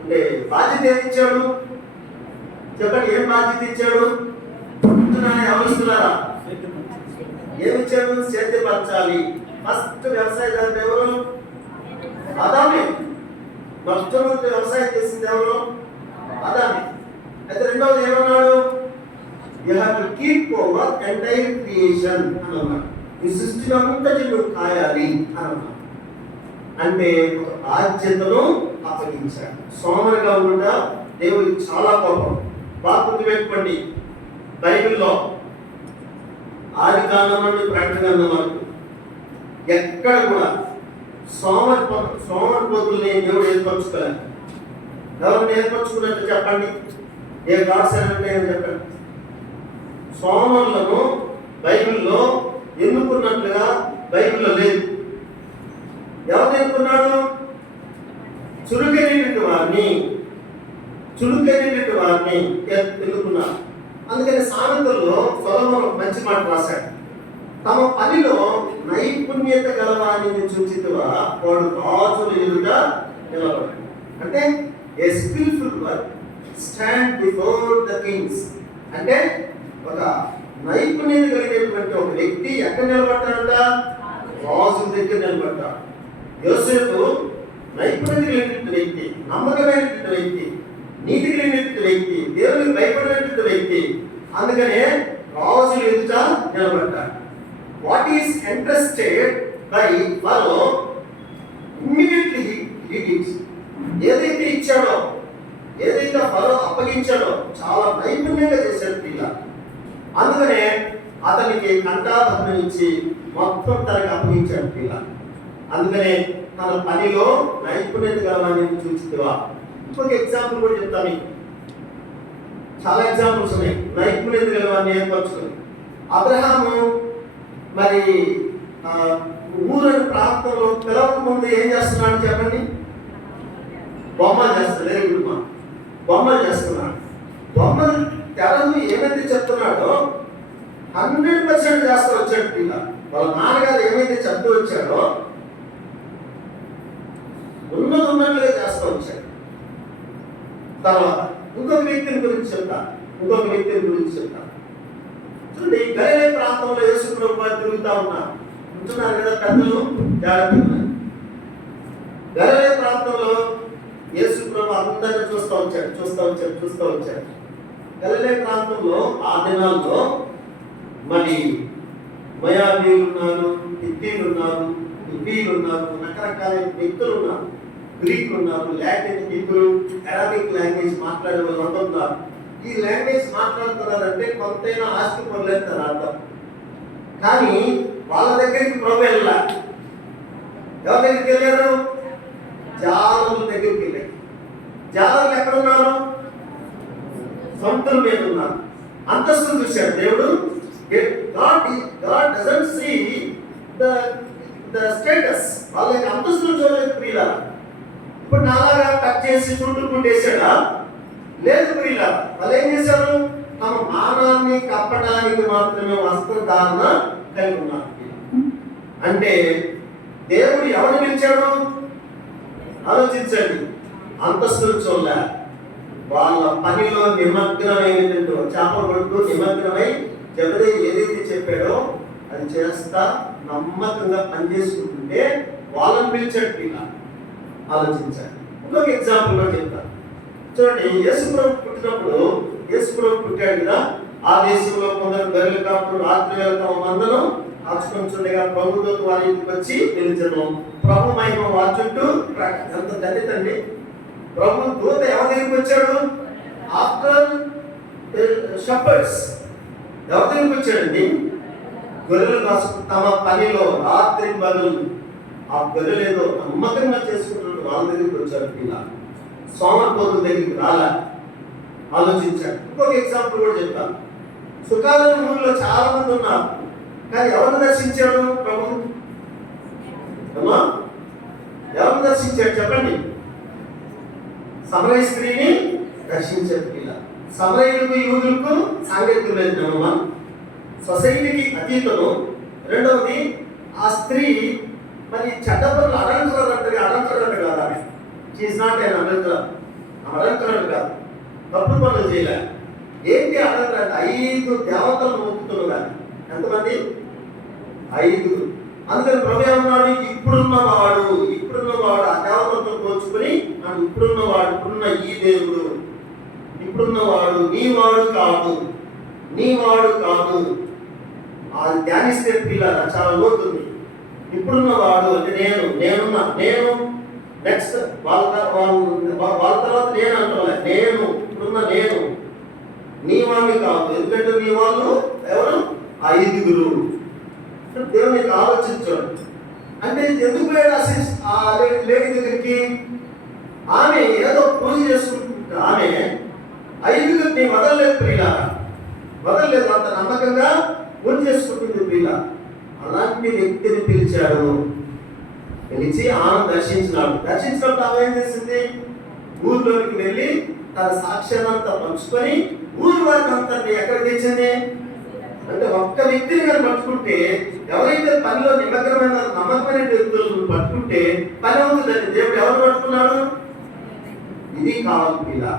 అంటే బాధ్యత ఏమిచ్చాడు చెప్పండి. ఏం బాధ్యత ఇచ్చాడు? అవసరారా ఏమిచ్చాడు? సేద్యపరచాలి. ఫస్ట్ వ్యవసాయదారుడు ఎవరు? ఆదామే. మొట్టమొదటి వ్యవసాయం చేసింది ఎవరు? ఆదామే. అయితే రెండవది ఏమన్నాడు? You have to keep over entire creation అన్నాడు. ఈ సృష్టిలో అంతా నువ్వు కాయాలి అన్నాడు. అంటే ఒక బాధ్యతను అప్పగించాడు. సోమరిగా ఉండ దేవుడికి చాలా కోపం. బాగా గుర్తుపెట్టుకోండి, బైబిల్లో ఆదికాండం నుండి ప్రకటన గ్రంథం వరకు ఎక్కడ కూడా సోమరిపోతుల్ని దేవుడు ఏర్పరచుకోలేదు. ఎవరిని ఏర్పరచుకున్నట్టు చెప్పండి. ఏ గాడ్స్ అంటే చెప్పండి. సోమరులను బైబిల్లో ఎన్నుకున్నట్లుగా బైబిల్లో లేదు. ఎవరు ఎన్నుకున్నాడు? చురుకైనటువంటి వారిని ఎన్నుకున్నారు. అందుకని సామెతల్లో సొలొమోను మంచి మాట రాశాడు. తమ పనిలో నైపుణ్యత గలవారిని చూచితువా వాడు రాజుల ఎదుట నిలబడు. అంటే a skilful work stand before the kings. అంటే ఒక నైపుణ్యత కలిగినటువంటి ఒక వ్యక్తి ఎక్కడ నిలబడతాడంట? రాజుల దగ్గర నిలబడతాడు. యోసేపు నైపుణ్యత కలిగినటువంటి వ్యక్తి, నమ్మకమైనటువంటి వ్యక్తి, నీతి కలిగినటువంటి వ్యక్తి, దేవునికి భయపడినటువంటి వ్యక్తి. అందుకనే రాజుల ఎదుట నిలబడ్డాడు. What is interested by Pharaoh immediately he did. ఏదైతే ఇచ్చాడో, ఏదైతే ఫరో అప్పగించాడో చాలా నైపుణ్యంగా చేశాడు పిల్ల. అందుకనే అతనికి కంఠాభరణం ఇచ్చి మొత్తం తనకి అప్పగించాడు పిల్ల. అందుకనే తన పనిలో నైపుణ్యత గలవాడిని చూచితివా. ఇంకొక ఎగ్జాంపుల్ కూడా చెప్తాను మీకు. చాలా ఎగ్జాంపుల్స్ ఉన్నాయి నైపుణ్యత గలవాడిని ఏర్పరచుకుని. అబ్రహాము మరి ఊరని ప్రాంతంలో పిలవక ముందు ఏం చేస్తున్నాడు చెప్పండి? బొమ్మలు చేస్తాడు. వెరీ గుడ్ మా. బొమ్మలు చేస్తున్నాడు. బొమ్మలు తెరలు ఏమైతే చెప్తున్నాడో 100% చేస్తూ వచ్చాడు పిల్ల. వాళ్ళ నాన్నగారు ఏమైతే చెప్తూ వచ్చాడో ఉన్నట్లుగా చేస్తూ వచ్చాడు. తర్వాత ఇంకొక వ్యక్తిని గురించి చెప్తా. చూడండి, గలిలయ ప్రాంతంలో యేసు ప్రభువు తిరుగుతూ ఉన్నారు. ఉంటున్నారు కదా పెద్దలు, జాగ్రత్తగా. గలిలయ ప్రాంతంలో యేసు ప్రభు అందరిని చూస్తూ వచ్చాడు. గలిలయ ప్రాంతంలో ఆ దినాల్లో మరి మయాబీలు ఉన్నారు, హిత్తీలు ఉన్నారు, లిబీలు ఉన్నారు, రకరకాల వ్యక్తులు ఉన్నారు, గ్రీకులు ఉన్నారు, లాటిన్, హీబ్రూ, అరబిక్ లాంగ్వేజ్ మాట్లాడే వాళ్ళు ఉన్నారు. ఈ లాంగ్వేజ్ మాట్లాడుతున్నారంటే కొంతైనా ఆస్తి పొందలేదు అర్థం. కానీ వాళ్ళ దగ్గరికి ప్రభు వెళ్ళా. ఎవరి దగ్గరికి వెళ్ళారు? జాలర్ల దగ్గరికి వెళ్ళారు. జాలర్లు ఎక్కడున్నారు? సొంతల మీద ఉన్నారు. అంతస్తులు చూశాడు దేవుడు. God doesn't see the status. వాళ్ళకి అంతస్తులు చూడలేదు ప్రియుల. ఇప్పుడు నాలాగా కట్ చేసి చుట్టూ కుట్టేశాడా? లేదు ప్రియుల. వాళ్ళు ఏం చేశారు? తమ మానాన్ని కప్పడానికి మాత్రమే వస్త్రధారణ కలిగి ఉన్నారు. అంటే దేవుడు ఎవరిని పిలిచాడు? ఆలోచించండి. అంతస్తులు చూడలే. వాళ్ళ పనిలో నిమగ్నమైనటువంటి చేపలు పడుతూ నిమగ్నమై జబదేయి ఏదైతే చెప్పాడో అది చేస్తా నమ్మకంగా పనిచేసుకుంటుంటే వాళ్ళని పిలిచాడు ఇలా ఆలోచించాడు. ఇంకొక ఎగ్జాంపుల్ లో చెప్తాను చూడండి. యేసుప్రభు పుట్టినప్పుడు, యేసుప్రభు పుట్టాడు కదా, ఆ దేశంలో కొందరు బెర్రెలు కాపులు రాత్రి వేళ తమ మందను కాచుకొని చూడగా ప్రభుత్వం వారి ఇంటికి వచ్చి నిలిచను. ప్రభు మహిమ వారి చుట్టూ. ఎంత తండ్రి ప్రభు దూత ఎవరి దగ్గరికి వచ్చాడు? ఆఫ్టర్ షెపర్డ్స్ ఎవరి దగ్గరికి వచ్చాడండి? గొర్రెలు కాసు తమ పనిలో రాత్రి బదులు ఆ గొర్రెలు ఏదో నమ్మకంగా చేసుకుంటున్న వాళ్ళ దగ్గరికి వచ్చారు. ఇలా సోమరిపోతుల దగ్గరికి రాలా, ఆలోచించాడు. ఇంకొక ఎగ్జాంపుల్ కూడా చెప్తాను. సుఖాలను ఊళ్ళో చాలా మంది ఉన్నారు, కానీ ఎవరిని దర్శించాడు ప్రభు? అమ్మా ఎవరిని దర్శించాడు చెప్పండి? సమరయ స్త్రీని దర్శించాడు. ఇలా సమరయులకు యూదులకు సాంగత్యం లేదు అమ్మా, సొసైటీకి అతీతను. రెండవది ఆ స్త్రీ మరి చెడ్డ పనులు అడంకరంట కాదా? షీఈస్ నాట్ ఎన్ అడంకరం కాదు, తప్పు పనులు చేయలే. ఏంటి అడంకరం? 5 దేవతలు మొక్కుతున్నారు. ఎంతమంది? 5. అందుకని ప్రభు ఏమన్నాడు? ఇప్పుడున్నవాడు ఆ దేవతలతో పోల్చుకుని ఇప్పుడున్న ఈ దేవుడు, ఇప్పుడున్నవాడు నీవాడు కాదు. అది ధ్యానిస్తే పిల్లల చాలా లోతుంది. ఇప్పుడున్నవాడు అంటే నేను నెక్స్ట్ వాళ్ళ తర్వాత నేను అంటున్నా. ఇప్పుడున్న నేను నీ వాడిని కాదు. ఎందుకంటే నీ వాళ్ళు ఎవరు? 5. దేవునికి ఆలోచించాడు. అంటే ఎందుకు ఆ లేడీ దగ్గరికి? ఆమె ఏదో పూజ చేసుకుంటుంటే ఆమె 5 వదలలేదు ప్రియుల, వదలలేదు. అంత నమ్మకంగా పూజ చేసుకుంటుంది ప్రియుల. అలాంటి వ్యక్తిని పిలిచాడు. పిలిచి ఆమెను దర్శించినప్పుడు ఆమె ఏం చేసింది? ఊర్లోకి వెళ్ళి తన సాక్ష్యాన్నంతా పంచుకొని ఊరి వారిని అంతా ఎక్కడికి తెచ్చింది అంటే ఒక్క వ్యక్తిని కానీ పట్టుకుంటే, ఎవరైతే పనిలో నిమగ్నమైన నమ్మకమైన వ్యక్తులను పట్టుకుంటే పని అవుతుందండి. దేవుడు ఎవరు పట్టుకున్నాడు? ఇది కావాలి ఇలా.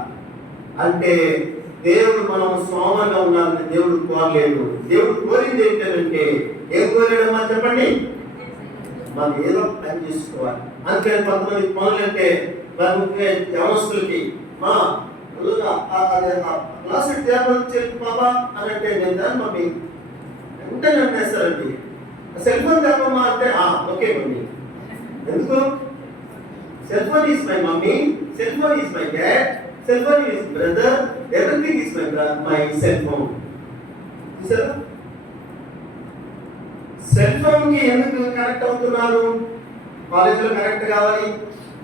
అంటే దేవుడు మనం సోమంగా ఉండాలని దేవుడు కోరలేదు. దేవుడు కోరింది ఏంటంటే, ఏం కోరాడమ్మా చెప్పండి? మనం ఏదో పని చేసుకోవాలి. అందుకని కొంతమంది పనులు అంటే యవనస్తులకి క్లాస్ పాపా అని అంటే నేను దాన్ని మమ్మీ వెంటనే అమ్మేస్తారండి. సెల్ ఫోన్ తప్పమ్మా అంటే ఓకే మమ్మీ. ఎందుకు? Cell phone is my mummy, cell phone is my dad, cell phone is brother, everything is my cell phone. చూసారా? సెల్ ఫోన్ కి ఎందుకు కనెక్ట్ అవుతున్నారు? కాలేజీలో కనెక్ట్ కావాలి,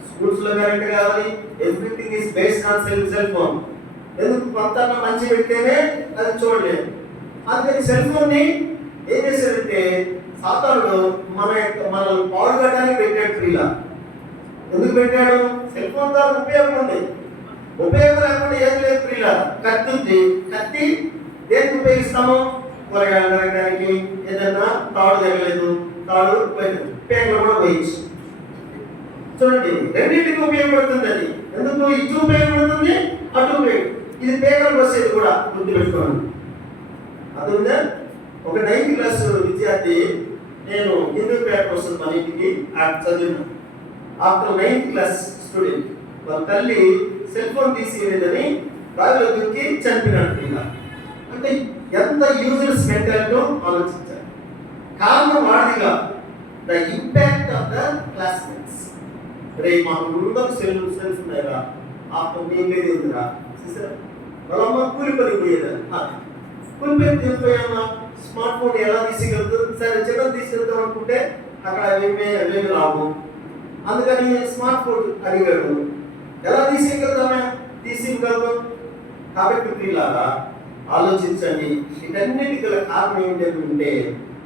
స్కూల్స్ లో కనెక్ట్ కావాలి. Everything is based on cell phone. ఎందుకు? కొత్త మంచి పెడితేనే అది చూడలేదు. అందుకని సెల్ ఫోన్ ని ఏం చేశాడంటే సాతానుడు మనల్ని పాడుగడానికి పెట్టాడు ప్రియుల. ఎందుకు పెట్టాడు? సెల్ ఫోన్ ద్వారా ఉపయోగం ఉంది. ఉపయోగం లేకుండా ఏం లేదు ప్రియుల. కత్తి ఉంది. కత్తి దేనికి ఉపయోగిస్తాము? కూరగాయలు నరకడానికి. ఏదన్నా తాడు తగలేదు, తాడు పేకలు కూడా పోయించు. చూడండి, రెండింటికి ఉపయోగపడుతుంది అది. ఎందుకు? ఇటు ఉపయోగపడుతుంది, అటు ఉపయోగం. ఇది పేకలు వచ్చేది కూడా గుర్తు పెట్టుకోండి. అది ఉందా? ఒక 9th క్లాస్ విద్యార్థి, నేను హిందూ పేపర్ వస్తుంది మన ఇంటికి చదివిన. ఆఫ్టర్ 9th క్లాస్ స్టూడెంట్ వాళ్ళ తల్లి సెల్ ఫోన్ తీసేయలేదని బావిలో దూకి చనిపోయినట్టు. ఇలా అంటే ఎంత యూజ్లెస్ మెంటాలిటీ ఆలోచించాలి. కారణం వాడిదిగా the impact of the classmates. రే మాకు ముందరు సెల్ఫ్ ఉన్నాయిరా, ఆఫ్టర్ మీ మీద ఉందిరా. చూసారా? వాళ్ళమ్మ కూలి పని పోయేదా? కూలి పని తీసుకుపోయామా? స్మార్ట్ ఫోన్ ఎలా తీసుకెళ్తుంది? సరే చిన్నది తీసుకెళ్తాం అనుకుంటే అక్కడ అవేమి రావు. అందుకని స్మార్ట్ ఫోన్ అడిగాడు. ఎలా తీసుకెళ్తామే? తీసుకెళ్తాం. కాబట్టి పిల్లలారా ఆలోచించండి. వీటన్నిటి గల కారణం ఏంటంటే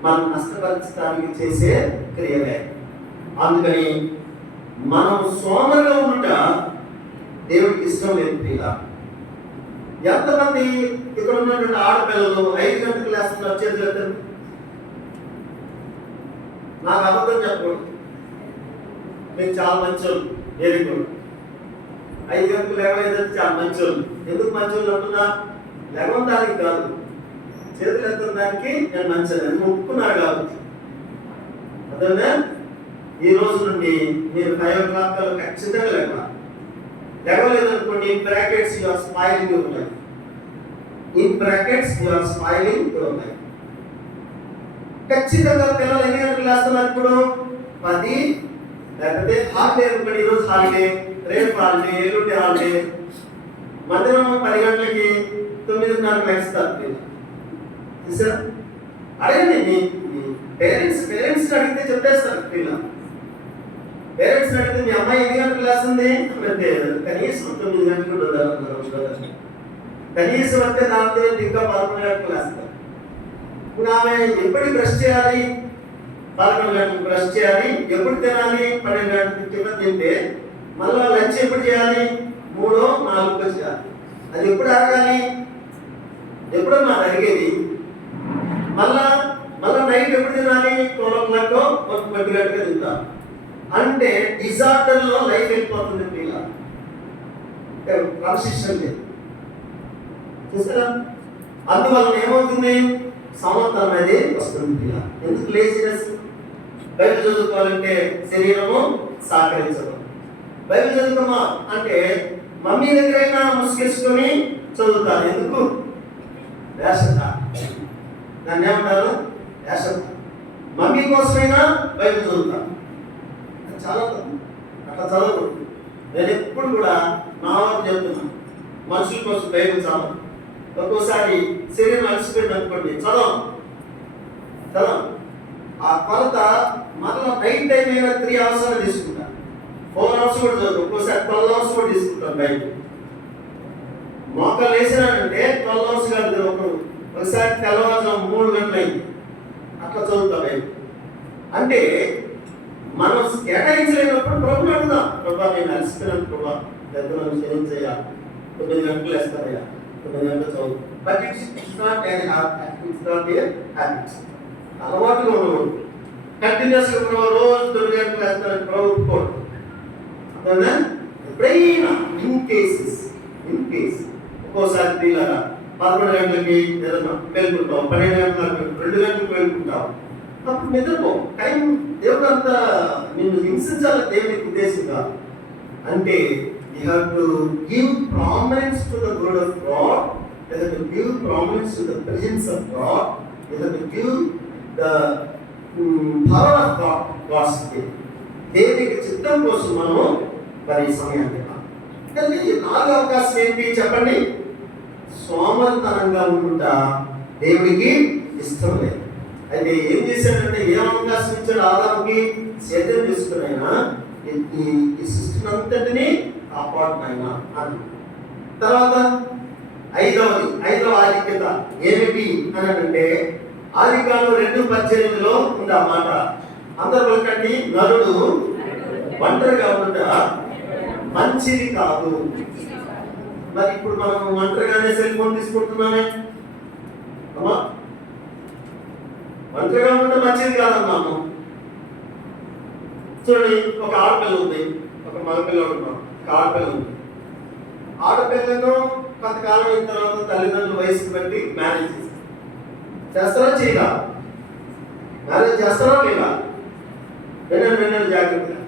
మనం నష్టపరచడానికి చేసే క్రియలే. అందుకని మనం సోమరిగా ఉంట దేవుడికి ఇష్టం లేదు పిల్ల. ఎంతమంది ఇక్కడ ఉన్నటువంటి ఆడపిల్లలు 5 గంటలకు లేస్తున్నారు? చేతులు నాకు అబద్ధం చెప్పకూడదు, మీరు చాలా మంచోళ్ళు. Very good. 5 గంటలకు లేవలేదంటే చాలా మంచోళ్ళు. ఎందుకు మంచోళ్ళు అంటున్నా? లేవడానికి కాదు, చేతులు ఎత్తడానికి నేను మంచిది ఒప్పుకున్నారు కాబట్టి. అదే ఈ రోజు నుండి మీరు 5 o'clock ఖచ్చితంగా లేవలేదనుకోండి, in brackets you are smiling your life. In brackets you are smiling your life. ఖచ్చితంగా పిల్లలు ఎన్ని గంటలకు లేస్తున్నారు ఇప్పుడు? 10, లేకపోతే హాలిడే అనుకోండి, ఈరోజు హాలిడే, రేపు హాలిడే, ఎల్లుండి హాలిడే, మధ్యాహ్నం 10 గంటలకి 9:30 లేస్తారు. చూసారా? అడగండి మీ పేరెంట్స్ అడిగితే చెప్పేస్తారు. పేరెంట్స్ అడిగితే మీ అమ్మాయి ఎన్ని గంటలకు లేస్తుంది అంటే కనీసం 9 గంటలకు ఉండాలి, కనీసం అంటే దాంతో ఇంకా 11 గంటలకు లేస్తారు. ఆమె ఎప్పుడు బ్రష్ చేయాలి? 11 గంటలకు బ్రష్ చేయాలి. ఎప్పుడు తినాలి? 12 గంటలకు టిఫిన్ తింటే మళ్ళీ లంచ్ ఎప్పుడు చేయాలి? 3, 4 చేయాలి. అది ఎప్పుడు అడగాలి? ఎప్పుడన్నా అడిగేది? మళ్ళా నైట్ ఎప్పుడు తినాలి? 12 o'clock, 1 గంటగా తింటాం. అంటే డిజార్డర్ లో లైఫ్ వెళ్ళిపోతుంది. కన్సిస్టెంట్ చూసారా? అందువల్ల ఏమవుతుంది? సమత్వం అనేది వస్తుంది. ఎందుకు లేజినెస్? బైబిల్ చదువుకోవాలంటే శరీరము సహకరించదు. బైబిల్ చదువుకోమా అంటే మమ్మీ దగ్గరైనా ముసుగేసుకొని చదువుతారు. ఎందుకు? వేషత. దాన్ని ఏమంటారు? వేషత. మమ్మీ కోసమైనా బైబిల్ చదువుతాను. చాలా అట్లా చదవకూడదు. నేను ఎప్పుడు కూడా నా వరకు చెప్తున్నాను, మనుషుల కోసం బైబిల్ చదవం. ఒక్కోసారి శరీరం అలసిపోయింది అనుకోండి, చదవం. ఆ కొరత మళ్ళీ నైట్ టైం అయినా 3 hours తీసుకుంటాను, 4 hours కూడా చదువు. ఒక్కోసారి 12 hours కూడా తీసుకుంటాను. బయట మోకాలు వేసినానంటే 12 hours కాదు, ఒకసారి తెల్లవారుజాము 3 గంటలు అయింది అట్లా చదువుతా బయట. అంటే మనం కేటాయించలేనప్పుడు ప్రభుని అడుగుదాం, ప్రభా నేను అలసిపోయినాను, ప్రభా పెద్దలను క్షమించయ్యా, 9 గంటలు వేస్తానయ్యా, 9 గంటలు చదువు. But it's not a habit. అలవాటుగా ఉండకూడదు. కంటిన్యూస్గా రోజు 9 గంటలు వేస్తానని ప్రభు ఒప్పుకోడు. అర్థంగా? ఎప్పుడైనా ఇన్ కేస్ ఒక్కోసారి తీలాగా 11 గంటలకి ఏదన్నా మేల్కుంటాం, 12 గంటలకు 2 గంటలకు మేల్కుంటాం, అప్పుడు నిద్రపో. టైం దేవుడు అంతా నిన్ను హింసించాలి దేవునికి ఉద్దేశంగా. అంటే you have to give prominence to the word of God, you have to give prominence to the presence of God, you have to give the power of God, God's give. దేవునికి చిత్తం కోసం మనము మరి సమయాన్ని కానీ 4వ అవకాశం ఏంటి చెప్పండి? సోమరితనంగా ఉండుట దేవుడికి ఇష్టం లేదు. అయితే ఏం చేశాడంటే, ఏ అవకాశం ఇచ్చాడు ఆదాముకి? సేద్యం చేసుకునైనా ఈ సృష్టిని అంతటినీ కాపాడునైనా అని. తర్వాత ఐదవ ఆధిక్యత ఏమిటి అని అంటే, ఆదికాండం 2:18 ఉంది ఆ మాట. అందరూ పలకండి, నరుడు ఒంటరిగా ఉండుట మంచిది కాదు. మరి ఇప్పుడు మనం ఒంటరిగానే సెల్ ఫోన్ తీసుకుంటున్నామే అమ్మా. ఒంటరిగా ఉంటే మంచిది కాదన్నాము. చూడండి, ఒక ఆడపిల్ల ఉంది, ఒక మగపిల్లడు ఉన్నాం. ఒక ఆడపిల్ల ఉంది. ఆడపిల్లను కొంతకాలం అయిన తర్వాత తల్లిదండ్రుల వయసుకు బట్టి మ్యారేజ్ చేస్తారా చేయరా? మ్యారేజ్ చేస్తారా లేదా? వినండి జాగ్రత్తగా.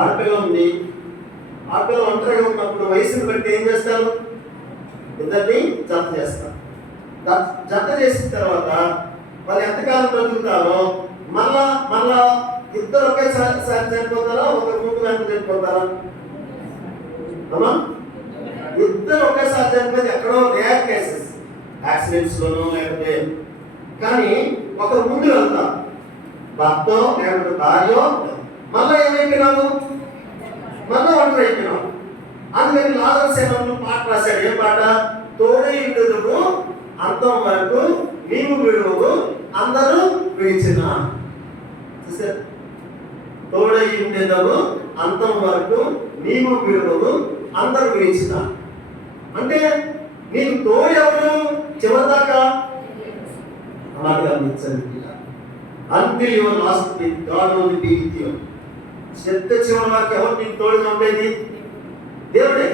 ఆడపిల్ల ఉంది, ఆడపిల్ల ఒంటరిగా ఉన్నప్పుడు వయసును బట్టి ఏం చేస్తారు? ఇద్దరిని జత చేస్తారు. జత చేసిన తర్వాత వాళ్ళు ఎంతకాలం బ్రతుకుతారో మళ్ళా ఇద్దరు ఒకేసారి చనిపోతారా? ఒకరు 3 గంటలు చనిపోతారా? అమ్మా, ఇద్దరు ఒకేసారి చనిపోతే ఎక్కడో రేర్ కేసెస్, యాక్సిడెంట్స్ లోనో లేకపోతే. కానీ ఒకరు ముందు వెళ్తారు, భర్తో లేకపోతే భార్యో. మళ్ళా ఏమైపోయినాము? మళ్ళా ఒంటరి అయిపోయినాము. అందుకని లాజరు సేవకుడు పాట రాశాడు. ఏం పాట? తోడేయుడుము అంతం వరకు నీవు విడువవు అందరూ విడిచిన. చూసారు? తోడేయుండెదవు అంతం వరకు నీవు విడువవు అందరూ విడిచిన. అంటే నీకు తోడు ఎవరు చివరిదాకా? అలాగే గమనించండి. Until your last breath, God will be with you. చివరి వరకు ఎవరు నీకు తోడుగా ఉండేది? దేవుడే.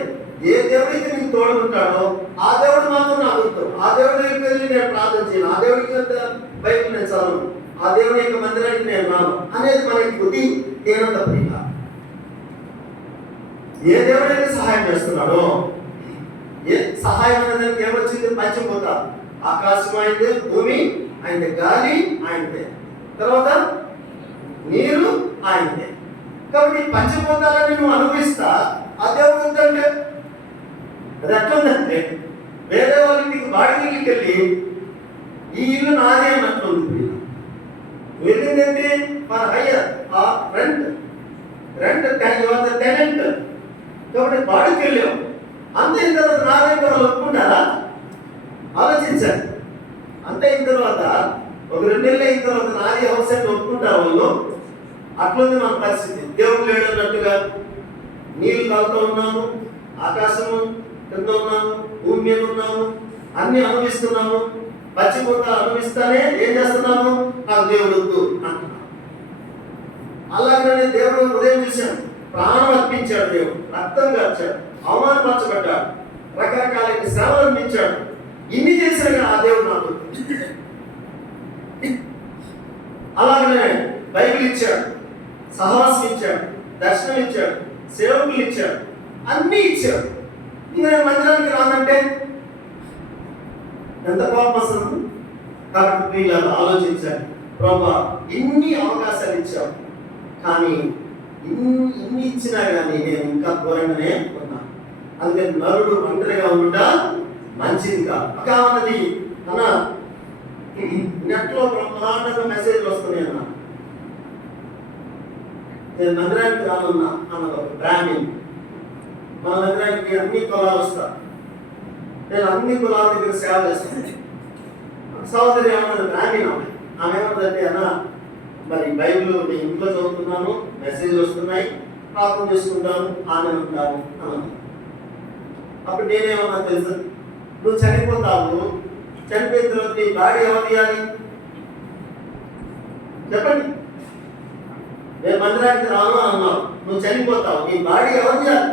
ఏ దేవుడికి నీకు తోడు ఉంటాడో ఆ దేవుడు మాత్రం నాకు ఉంటాడు. ఆ దేవుడి దగ్గరికి వెళ్ళి నేను ప్రార్థన చేయను, ఆ దేవుడికి బైబిల్ నేను చదవను, ఆ దేవుడి యొక్క మందిరానికి నేను రాను అనేది మనకి బుద్ధి ఏనంత ప్రియ. ఏ దేవుడైతే సహాయం చేస్తున్నాడో, ఏ సహాయం అనేది ఏమొచ్చింది? పంచభూత, ఆకాశం అయింది, భూమి అయింది, గాలి ఆయనదే, తర్వాత నీరు ఆయనదే. కాబట్టి పంచభూతాలని నువ్వు అనుభవిస్తా ఆ దేవుడు ఉందంటే అది ఎట్లుందంటే వేరే వాళ్ళ ఇంటికి బాడిగిళ్ళకి వెళ్ళి ఈ ఇల్లు నాదే అన్నట్లుంది. వెళ్ళిందంటే ఫర్ హైయర్ రెంట్ టెనెంట్. కాబట్టి బాడికి వెళ్ళాం, అంత అయిన తర్వాత నాదే వాళ్ళు ఒప్పుకుంటారా? ఆలోచించారు. అంత అయిన తర్వాత ఒక 2 నెలలు అయిన తర్వాత నాది హౌస్ అంటే ఒప్పుకుంటారు వాళ్ళు. అట్లుంది మన పరిస్థితి. దేవుడు లేడు అన్నట్టుగా నీళ్ళు తాగుతూ ఉన్నాము, ఆకాశము కింద ఉన్నాము, భూమి మీద ఉన్నాము, అన్ని అనుభవిస్తున్నాము. పచ్చిపోతా అనుభవిస్తానే ఏం చేస్తున్నాము? నాకు దేవుడు వద్దు అంటున్నాము. అలాగనే దేవుడు ఉదయం చూశాను, ప్రాణం అర్పించాడు, దేవుడు రక్తం కార్చాడు, అవమానపరచబడ్డాడు, రకరకాలైన శ్రమలు అనిపించాడు. ఇన్ని చేసినా ఆ దేవుడు నాకు. అలాగనే బైబిల్ ఇచ్చాడు, సహవాసం ఇచ్చాడు, దర్శనం ఇచ్చాడు, సేవకులు ఇచ్చాడు, అన్నీ ఇచ్చాడు. ఇంకా నేను మందిరానికి రానంటే ఎంత కోపం వస్తుంది? కాబట్టి వీళ్ళని ఆలోచించాడు, ప్రభా ఇన్ని అవకాశాలు ఇచ్చావు, కానీ ఇన్ని ఇచ్చినా కానీ నేను ఇంకా ఘోరంగానే ఉన్నా. అందుకని నరుడు ఒంటరిగా ఉండటం మంచిది కాన్నది అన్న. నెట్లో బ్రహ్మాండంగా మెసేజ్లు వస్తున్నాయి అన్న. నేను మందిరానికి రానున్నా అన్నది ఒక బ్రాహ్మణ్. మన మందిరానికి అన్ని కులాలు వస్తా, నేను అన్ని కులాల దగ్గర సేవ చేస్తాను. సహోదరి ఏమన్నది, బ్రాహ్మణ్ ఆమె ఏమన్నదంటే, అన్న మరి బైబిల్ నేను ఇంట్లో చదువుతున్నాను, మెసేజ్లు వస్తున్నాయి, ప్రార్థన చేసుకుంటాను, ఆమె ఉంటాను అన్నది. అప్పుడు నేనేమన్నా తెలుసు, నువ్వు చనిపోతావు, చనిపోయిన తర్వాత నీ బాడీ ఎవరు తీయాలి చెప్పండి? నేను మందిరానికి రాను అన్నావు, నువ్వు చనిపోతావు, నీ బాడీ ఎవరు తీయాలి?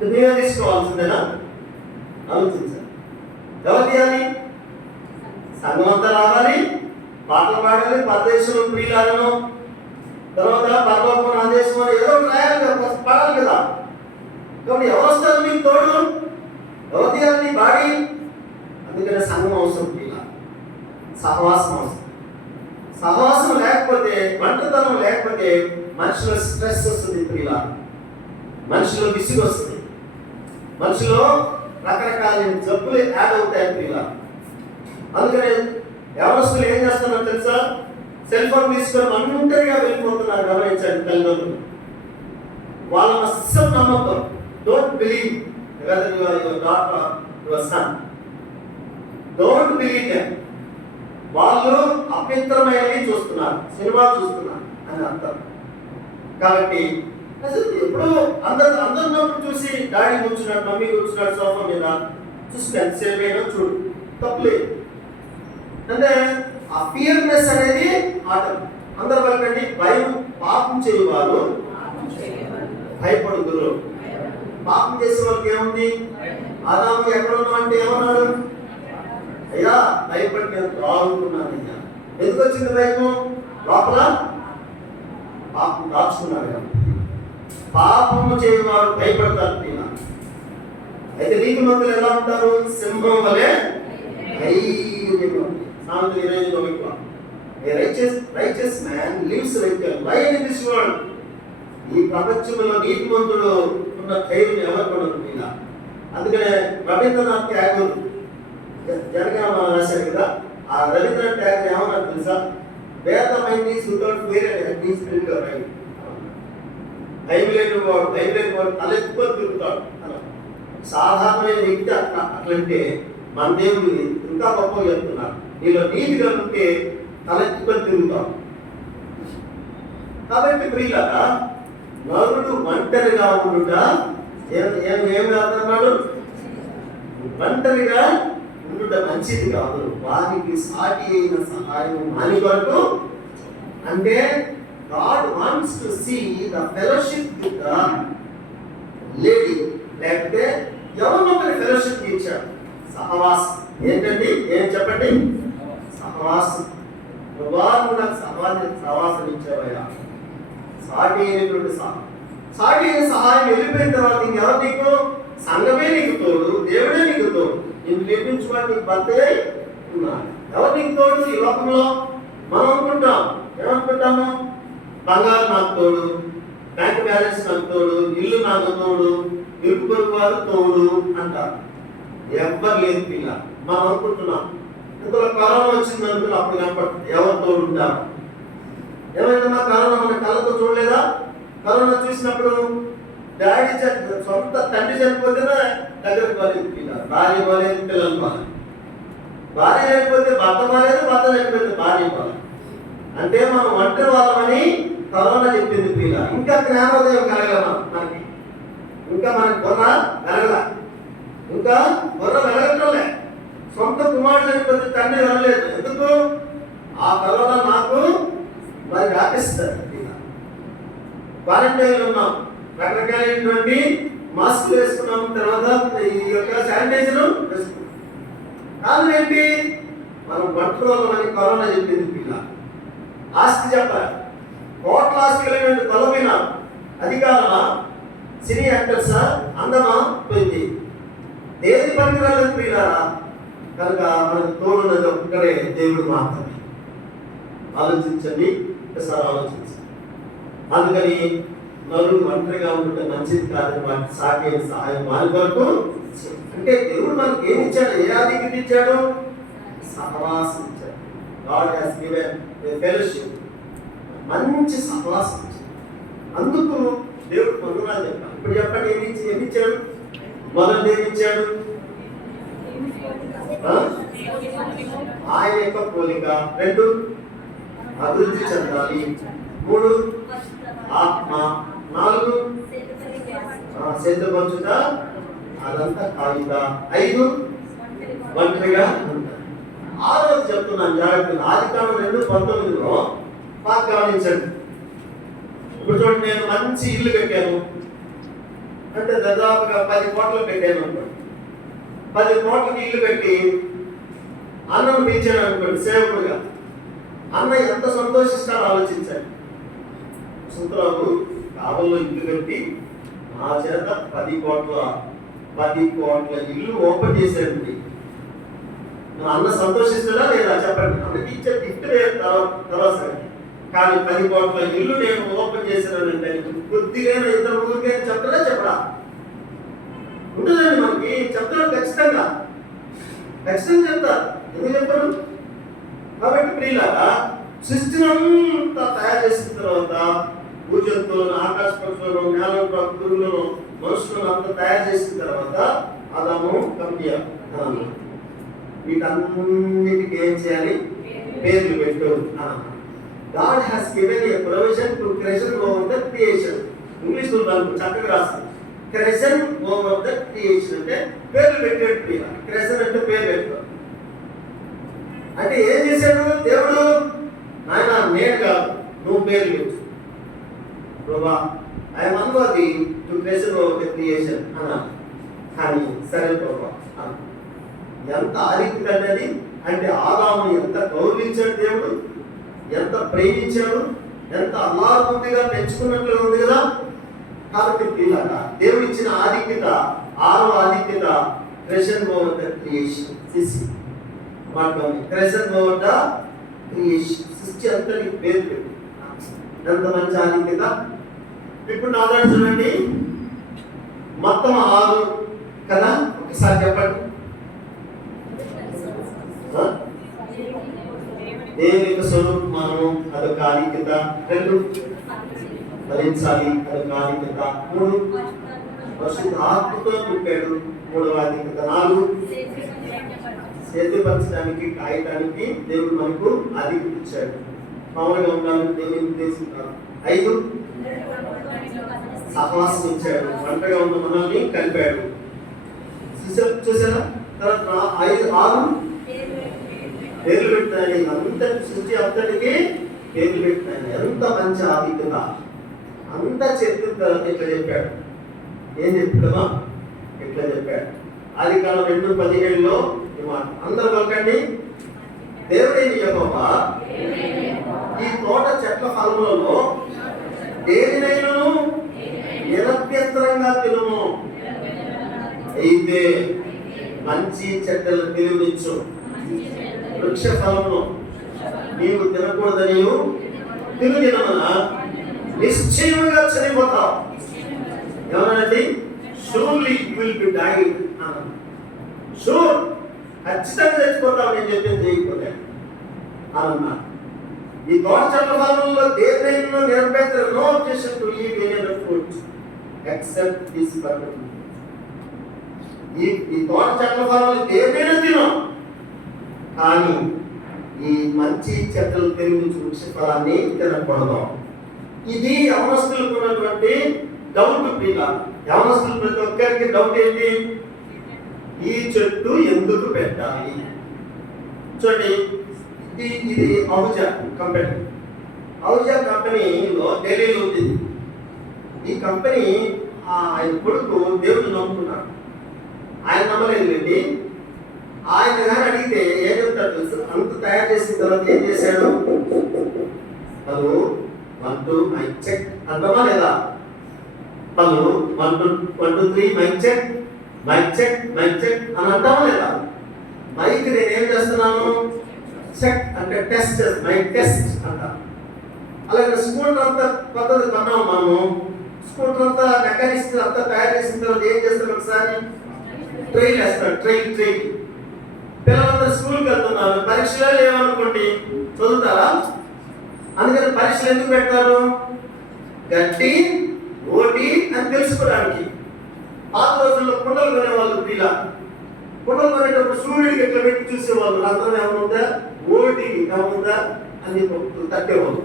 నువ్వే తీసుకోవాల్సిందేనా? ఆలోచించాలి. ఎవరు తీయాలి? సంఘం అంతా రావాలి, పాటలు పాడాలి, పరదేశంలో ప్రియులను, తర్వాత పరలోకం నా దేశం అని ఏదో రాయాలి కదా, పాడాలి కదా. కాబట్టి ఎవరు వస్తారు నీకు తోడు? ఎవరు తీయాలి నీ బాడీ? అందుకనే సంఘం అవసరం, ప్రియుల సహవాసం అవసరం. సహవాసం లేకపోతే, ఒంటరితనం లేకపోతే మనిషిలో స్ట్రెస్ వస్తుంది ప్రియుల, మనిషిలో విసుగు వస్తుంది, మనిషిలో రకరకాల జబ్బులు యాడ్ అవుతాయి ప్రియుల. అందుకనే ఎవరస్తులు ఏం చేస్తున్నారో తెలుసా? సెల్ ఫోన్ తీసుకొని ఒంటరిగా వెళ్ళిపోతున్నారు. గమనించండి తల్లిదండ్రులు, వాళ్ళని అస్సలు నమ్మకం. Don't believe whether you are your daughter your son. Don't believe them. వాళ్ళు అపవిత్రమైనవి చూస్తున్నారు, సినిమా చూస్తున్నారు అని అర్థం. కాబట్టి అసలు ఎప్పుడు అందరినప్పుడు చూసి డాడీ కూర్చున్నాడు, మమ్మీ కూర్చున్నాడు సోఫా మీద, చూసి ఎంతసేపు అయినా చూడు, తప్పులేదు. అంటే ఆ ఫియర్నెస్ అనేది ఆటం. అందరు వాళ్ళకండి భయం. పాపం చేయవారు భయపడుదురు. పాపం చేసే వాళ్ళకి ఏముంది? ఆదాము ఎక్కడ ఉన్నావు అంటే ఏమన్నాడు? అయ్యా భయపడి నేను దాగుతున్నాను. అయ్యా ఎందుకు వచ్చింది భయము? లోపల పాపం దాచుకున్నాడు కదా. పాపము చేయవారు భయపడతారు. అయితే నీతిమంతులు ఎలా ఉంటారు? సింహం వలె ధైర్యంగా. సామెతలు 25:9. A righteous man lives like a lion in this world. ఈ ప్రపంచంలో నీతిమంతుడు ఉన్న ధైర్యం ఎవరు పడుతుంది? అందుకనే రవీంద్రనాథ్ ట్యాగూర్ జనగణమన రాశారు కదా, ఆ రవీంద్రనాథ్ ట్యాగూర్ ఏమన్నా తెలుసా? వేదమైన without fear and he spirit of right. భయం లేని వాడు తలెత్తుకొని తిరుగుతాడు. సాధారణమైన వ్యక్తి అట్లంటే మన దేవుడు ఇంకా గొప్పగా చెప్తున్నారు. నీలో నీతిగా ఉంటే తలెత్తుకొని తిరుగుతాడు. కాబట్టి ప్రియులారా, నరుడు ఒంటరిగా ఉండుట ఏమి అన్నాడు? ఒంటరిగా ఉండుట మంచిది కాదు, వారికి సాటి అయిన సహాయం మాని కొరకు. అంటే God wants to see the fellowship with the lady లేకపోతే ఎవరినో ఒకరి ఫెలోషిప్ ఇచ్చాడు. సహవాసం ఏంటండి? ఏం చెప్పండి? సహవాసం. నువ్వు నాకు సహవాసం ఇచ్చావయ్యా. సాటి అయినటువంటి సాటి అయిన సహాయం వెళ్ళిపోయిన తర్వాత ఇంకెవరు నీకు? సంఘమే నీకు తోడు, దేవుడే నీకు తోడు. నిన్ను నిర్మించుకోవడానికి నీకు భర్తే ఉన్నాడు. ఎవరు నీకు తోడు ఈ లోకంలో? మనం అనుకుంటాం, ఏమనుకుంటాము? బంగారు నాకు తోడు, బ్యాంక్ బ్యాలెన్స్ నాకు తోడు, ఇల్లు నాకు తోడు, ఇరుగు పొరుగు వారు తోడు అంటారు. ఎవ్వరు లేదు పిల్ల, మనం అనుకుంటున్నాం. ఇందులో కరోనా వచ్చింది అనుకుని అప్పుడు కనపడుతుంది ఎవరు తోడు ఉంటారు. ఏమైందమ్మా? కరోనా మన కళ్ళతో చూడలేదా? కరోనా చూసినప్పుడు డాడీ సొంత తండ్రి చనిపోతేనే దగ్గరకు పోలేదు పిల్ల, భార్య పోలేదు, పిల్లలు పోలేదు. భార్య చనిపోతే భర్త పోలేదు, భర్త చనిపోతే భార్య పోలేదు. అంటే మనం ఒంటరి వాళ్ళమని కరోనా చెప్పింది పిల్ల. ఇంకా జ్ఞానోదయం కలగల మనకి, ఇంకా మనకి బుర్ర వెలగల, ఇంకా బుర్ర వెలగటంలే. సొంత కుమారుడు చనిపోతే తండ్రి వెళ్ళలేదు. ఎందుకు? ఆ కరోనా నాకు మరి వ్యాపిస్తారు. క్వారంటైన్ ఉన్నాం, రకరకాలైనటువంటి మాస్క్ వేసుకున్నాం, తర్వాత ఈ యొక్క శానిటైజర్ వేసుకున్నాం. కారణం ఏంటి? మనం ఒంటరి కరోనా చెప్పింది పిల్ల. ఆస్తి చెప్పాలి, కోట్ల ఆస్తి కలిగిన కొలమైన అధికారుల సినీ యాక్టర్సా అందమా పోయింది. దేని పనికిరాలేదు పిల్లారా. కనుక మనకు తోడున్నది ఒక్కడే దేవుడు మాత్రమే. ఆలోచించండి, ఒకసారి ఆలోచించండి. అందుకని నలుగురు ఒంటరిగా ఉంటుంటే మంచిది కాదని వాటి సాటి సహాయం వారి వరకు. అంటే దేవుడు మనకి ఏమి ఇచ్చాడు? ఏ ఆధిక్యత ఇచ్చాడు? సహవాసం ఇచ్చాడు. God has given a fellowship, మంచి సహవాసం ఇచ్చాడు. అందుకు దేవుడు పొందనాలు చెప్పాలి. ఇప్పుడు చెప్పండి, ఏమి ఇచ్చాడు? మొదటి ఏమి ఇచ్చాడు? ఆయన యొక్క పోలిక. 2 అభివృద్ధి చెందాలి. 3 ఆత్మ. 4 సిద్ధపరచుట, అదంతా కాగిత. 5 ఒంటరిగా ఉంటారు. 6 చెప్తున్నాను జాగ్రత్తగా. ఆదికాండం 2:19లో బాగా గమనించండి. ఇప్పుడు చూడండి, నేను మంచి ఇల్లు కట్టాను అంటే దాదాపుగా 10 కోట్లు పెట్టాను అనుకోండి. 10 కోట్లకి ఇల్లు కట్టి అన్నం పిలిచాడు అనుకోండి సేవకుడుగా. అన్న ఎంత సంతోషిస్తాడో ఆలోచించాడు. సుందరావు కావల్లో ఇల్లు కట్టి నా చేత 10 కోట్ల ఇల్లు ఓపెన్ చేశాడండి. అన్న సంతోషిస్తాడా లేదా చెప్పండి? అన్నకి ఇచ్చే గిఫ్ట్ తర్వాత. కానీ 10 కోట్ల ఇల్లు నేను ఓపెన్ చేశానంటే కొద్దిగా ఇద్దరు ఊరికే చెప్తాడా చెప్పడా? ఉంటుందండి మనకి. చెప్తాడు ఖచ్చితంగా చెప్తారు. ఎందుకు చెప్పారు? కాబట్టి ప్రియులారా, సృష్టిని అంతా తయారు చేసిన తర్వాత భూజంతువులను, ఆకాశ పక్షులను, నేల ప్రకృతులను, మనుషులను అంతా తయారు చేసిన తర్వాత ఆదాము కమ్య వీటన్నిటికీ ఏం చేయాలి? పేర్లు పెట్టు. God has given a provision to creation over the creation. English లో దానికి చక్కగా రాస్తుంది. creation over the creation అంటే పేర్లు పెట్టాడు. creation అంటే పేరు పెట్టాడు. అంటే ఏం చేశాడు దేవుడు? నాయన నేను కాదు, నువ్వు పేర్లు పెట్టు ప్రభా. I am unworthy to creation over the creation అన్నాడు. కానీ సరే ప్రభా. ఎంత ఆధిక్యత అనేది అంటే ఆదాము ఎంత గౌరవించాడు దేవుడు, ఎంత ప్రేమించాడు, ఎంత అల్లారుగా పెంచుకున్నట్లుగా ఉంది కదా. కాబట్టి పిల్లగా దేవుడు ఇచ్చిన ఆధిక్యత, 6వ ఆధిక్యత creation over the creation. Creation over the creation, సృష్టి అంతటి పేరు పెట్టు. ఎంత మంచి ఆధిక్యత. ఇప్పుడు నా దగ్గర చూడండి, మొత్తం 6 కదా. ఒకసారి చెప్పండి. దేవుని యొక్క స్వరూపమానం, అదొక ఆధిక్యత. 2 ఫలించాలి, అదొక ఆధిక్యత. 3 పరిశుద్ధ ఆత్మతో నింపాడు, 3వ ఆధిక్యత. 4 సేద్యపరచడానికి, కాయటానికి దేవుడు మనకు ఆధిక్యత ఇచ్చాడు. మామూలుగా ఉండాలని దేవుని ఉద్దేశించాడు. 5 సహవాసం ఇచ్చాడు, ఒంటరిగా ఉన్న మనల్ని కలిపాడు. చూసారా? తర్వాత 6 పేర్లు పెట్టినాయి. అంతటి సృష్టి అంతటికి పేర్లు పెట్టినాయి. ఎంత మంచి ఆధిక్యత. అంతా చెప్పిన తర్వాత ఇట్లా చెప్పాడు. ఏం చెప్తామా? ఇట్లా చెప్పాడు. ఆదికాండం 2:17లో అందరూ పలకండి. దేవుడైన యెహోవా ఈ తోట చెట్ల ఫలములలో దేనినైనను నిరభ్యంతరంగా తినుము, అయితే మంచి చెడ్డలు తెలియనిచ్చు వృక్ష ఫలమును నీవు తినకూడదనియు తినమున నిశ్చయముగా చనిపోతావు. ఏమనండి? Surely you will be died అన్నాడు. షూర్, ఖచ్చితంగా చచ్చిపోతావు నేను చెప్పింది చేయకపోతే అన్నా. ఈ తోట చెట్ల ఫలంలో దేనినైనా నిరభ్యంతరం, no objection to eat any other fruit except this particular. ఈ తోట చెట్ల ఫలంలో దేనినైనా తిను, కానీ ఈ మంచి చెట్లను తెలియని వృక్ష ఫలాన్ని తినకూడదు. ఇది యవనస్తులకు ఉన్నటువంటి డౌట్. ప్రియుల యవనస్తులు ప్రతి ఒక్కరికి డౌట్ ఏంటి? ఈ చెట్టు ఎందుకు పెట్టాలి? చూడండి, ఇది అహుజా కంపెనీ. అహుజా కంపెనీలో ఢిల్లీలో ఉంది. ఈ కంపెనీ ఆయన కొడుకు దేవుడు నమ్ముకున్నాడు. ఆయన నమ్మలేదండి. ఆయన కానీ అడిగితే ఏం చెప్తాడు తెలుసు? అంత తయారు చేసిన తర్వాత ఏం చేశాడు? పలు 1 2 మైక్ చెక్ అంటామా లేదా? పలు 1 2 3 mic check mic check mic check అని అంటామా లేదా? మైక్ నేనేం చేస్తున్నాను? చెక్ అంటే టెస్ట్, మైక్ టెస్ట్ అంట. అలాగే స్కూటర్ అంతా పద్ధతి కొన్నాము మనము. స్కూటర్ అంతా మెకానిక్స్ అంతా తయారు చేసిన తర్వాత ఏం చేస్తాం? ఒకసారి ట్రైల్ వేస్తాడు. ట్రైల్ పిల్లలందరూ స్కూల్కి వెళ్తున్నారు, పరీక్షలు లేవనుకోండి, చదువుతారా? అందుకని పరీక్షలు ఎందుకు పెడతారు? గట్టి ఓటి అని తెలుసుకోవడానికి. పాత రోజుల్లో కుండలు కొనేవాళ్ళు. ఇలా కుండలు కొనేటప్పుడు సూర్యుడికి ఎట్లా పెట్టి చూసేవాళ్ళు. అందరం ఏమవుందా, ఓటి ఏమవుందా అని తట్టేవాళ్ళు.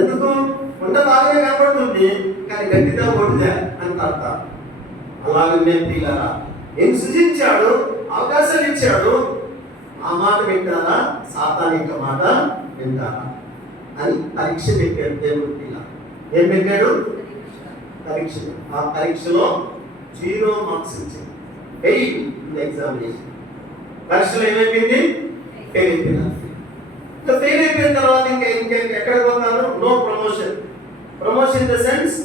ఎందుకు? కుండ బాగానే కనబడుతుంది, కానీ గట్టిగా ఓటిదా అని అర్థం. అలాగే ప్రియులారా, ఏం సృజించాడు, అవకాశాలు ఇచ్చాడు, ఆ మాట వింటారా, సాతానిక మాట వింటారా అని పరీక్ష పెట్టాడు దేవుడు. ఇలా ఏం పెట్టాడు? పరీక్ష. ఆ పరీక్షలో 0 మార్క్స్ ఇచ్చింది. Fail examination. పరీక్షలో ఏమైపోయింది? ఫెయిల్ అయిపోయినా. ఫెయిల్ అయిపోయిన తర్వాత ఇంకా ఎక్కడ పోతారు? No promotion. Promotion in the sense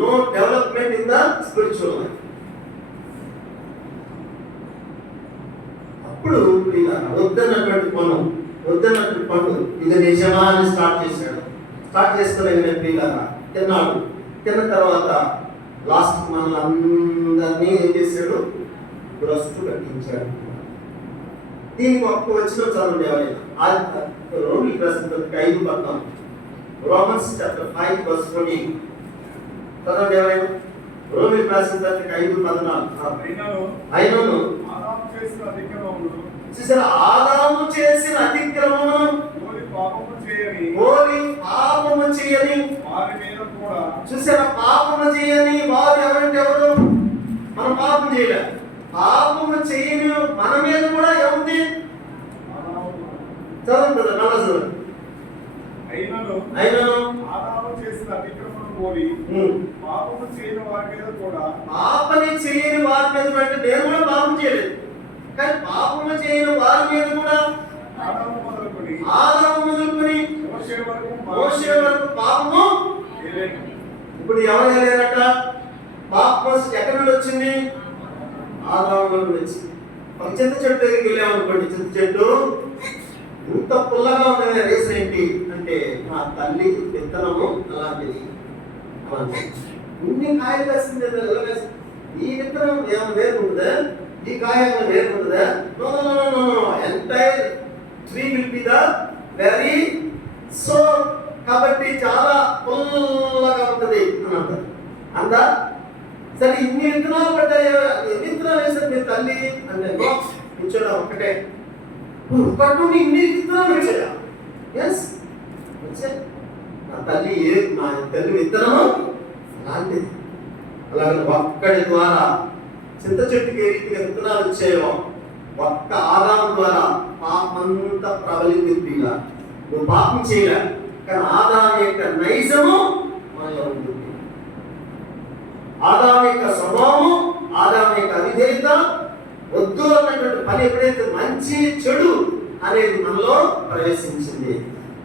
no development in the spiritual life. అప్పుడు వద్దన్నటువంటి పనులు ఇది నిజమా అని స్టార్ట్ చేశాడు. స్టార్ట్ చేసుకునే పిల్లరా తిన్నాడు. తిన్న తర్వాత లాస్ట్ మనల్ని అందరినీ ఏం చేశాడు? భ్రష్టు కట్టించాడు. దీనికి ఒక్క వచ్చిన చదువు ఎవరైనా రోమిలకు రాసిన పత్రిక 5:14, రోమన్స్ చాప్టర్ 5:20 చదవండి ఎవరైనా. రోమిలకు రాసిన పత్రిక 5:14. అయినను చూసారా, ఆదాము చేసిన అతిక్రమమును పాపము చేయని చూసారా, పాపము చేయని వారు ఎవరంటే ఎవరు? మనం పాపం చేయలే. పాపము చేయని మన మీద కూడా ఏముంది? చదవండి కదా, నల్ల చదవండి. అయినను ఆదాము చేసిన అతిక్రమమును పోలి పాపము చేయని వారి మీద కూడా, పాపని చేయని వారి మీద అంటే నేను కూడా పాపం చేయలేదు, కానీ పాపము చేయని వారి మీద కూడా ఆదాము మొదలుకొని మోషే వరకు పాపము. ఇప్పుడు ఎవరు లేరట? పాపం ఎక్కడి నుండి వచ్చింది? ఆదాము నుండి వచ్చింది. ఒక చింత చెట్టు దగ్గరికి వెళ్ళామనుకోండి, చింత చెట్టు ఇంత పుల్లగా ఉన్నది. రీజన్ ఏంటి అంటే మా తల్లి విత్తనము అలాంటిది. ఇన్ని కాయలు వేస్తుంది. ఈ విత్తనం ఏమైనా వేరుకుంటుందా? ఈ కాయ ఏమైనా వేరుకుంటుందా? Entire tree will be the very so. కాబట్టి చాలా పుల్లగా ఉంటుంది అని అంటారు. అందా సరే, ఇన్ని విత్తనాలు పడ్డాయి. ఎన్ని విత్తనాలు వేసారు మీ తల్లి అంటే కూర్చోడం ఒక్కటే పట్టు ఇన్ని విత్తనాలు వచ్చాయా? ఎస్ వచ్చాయి. మా తల్లి విత్తనము అలాంటిది. అలాగే ఒక్కడి ద్వారా చింత చెట్టుకి ఏ రీతిగా విత్తనాలు వచ్చాయో ఒక్క ఆదాము ద్వారా పాపమంతా ప్రబలింది. నువ్వు పాపం చేయలే, కానీ ఆదాము యొక్క నైజము మనలో ఉంటుంది. ఆదాము యొక్క స్వభావము, ఆదాము సాతానిక అవిధేయత, వద్దు అన్నటువంటి పని ఎప్పుడైతే మంచి చెడు అనేది మనలో ప్రవేశించింది.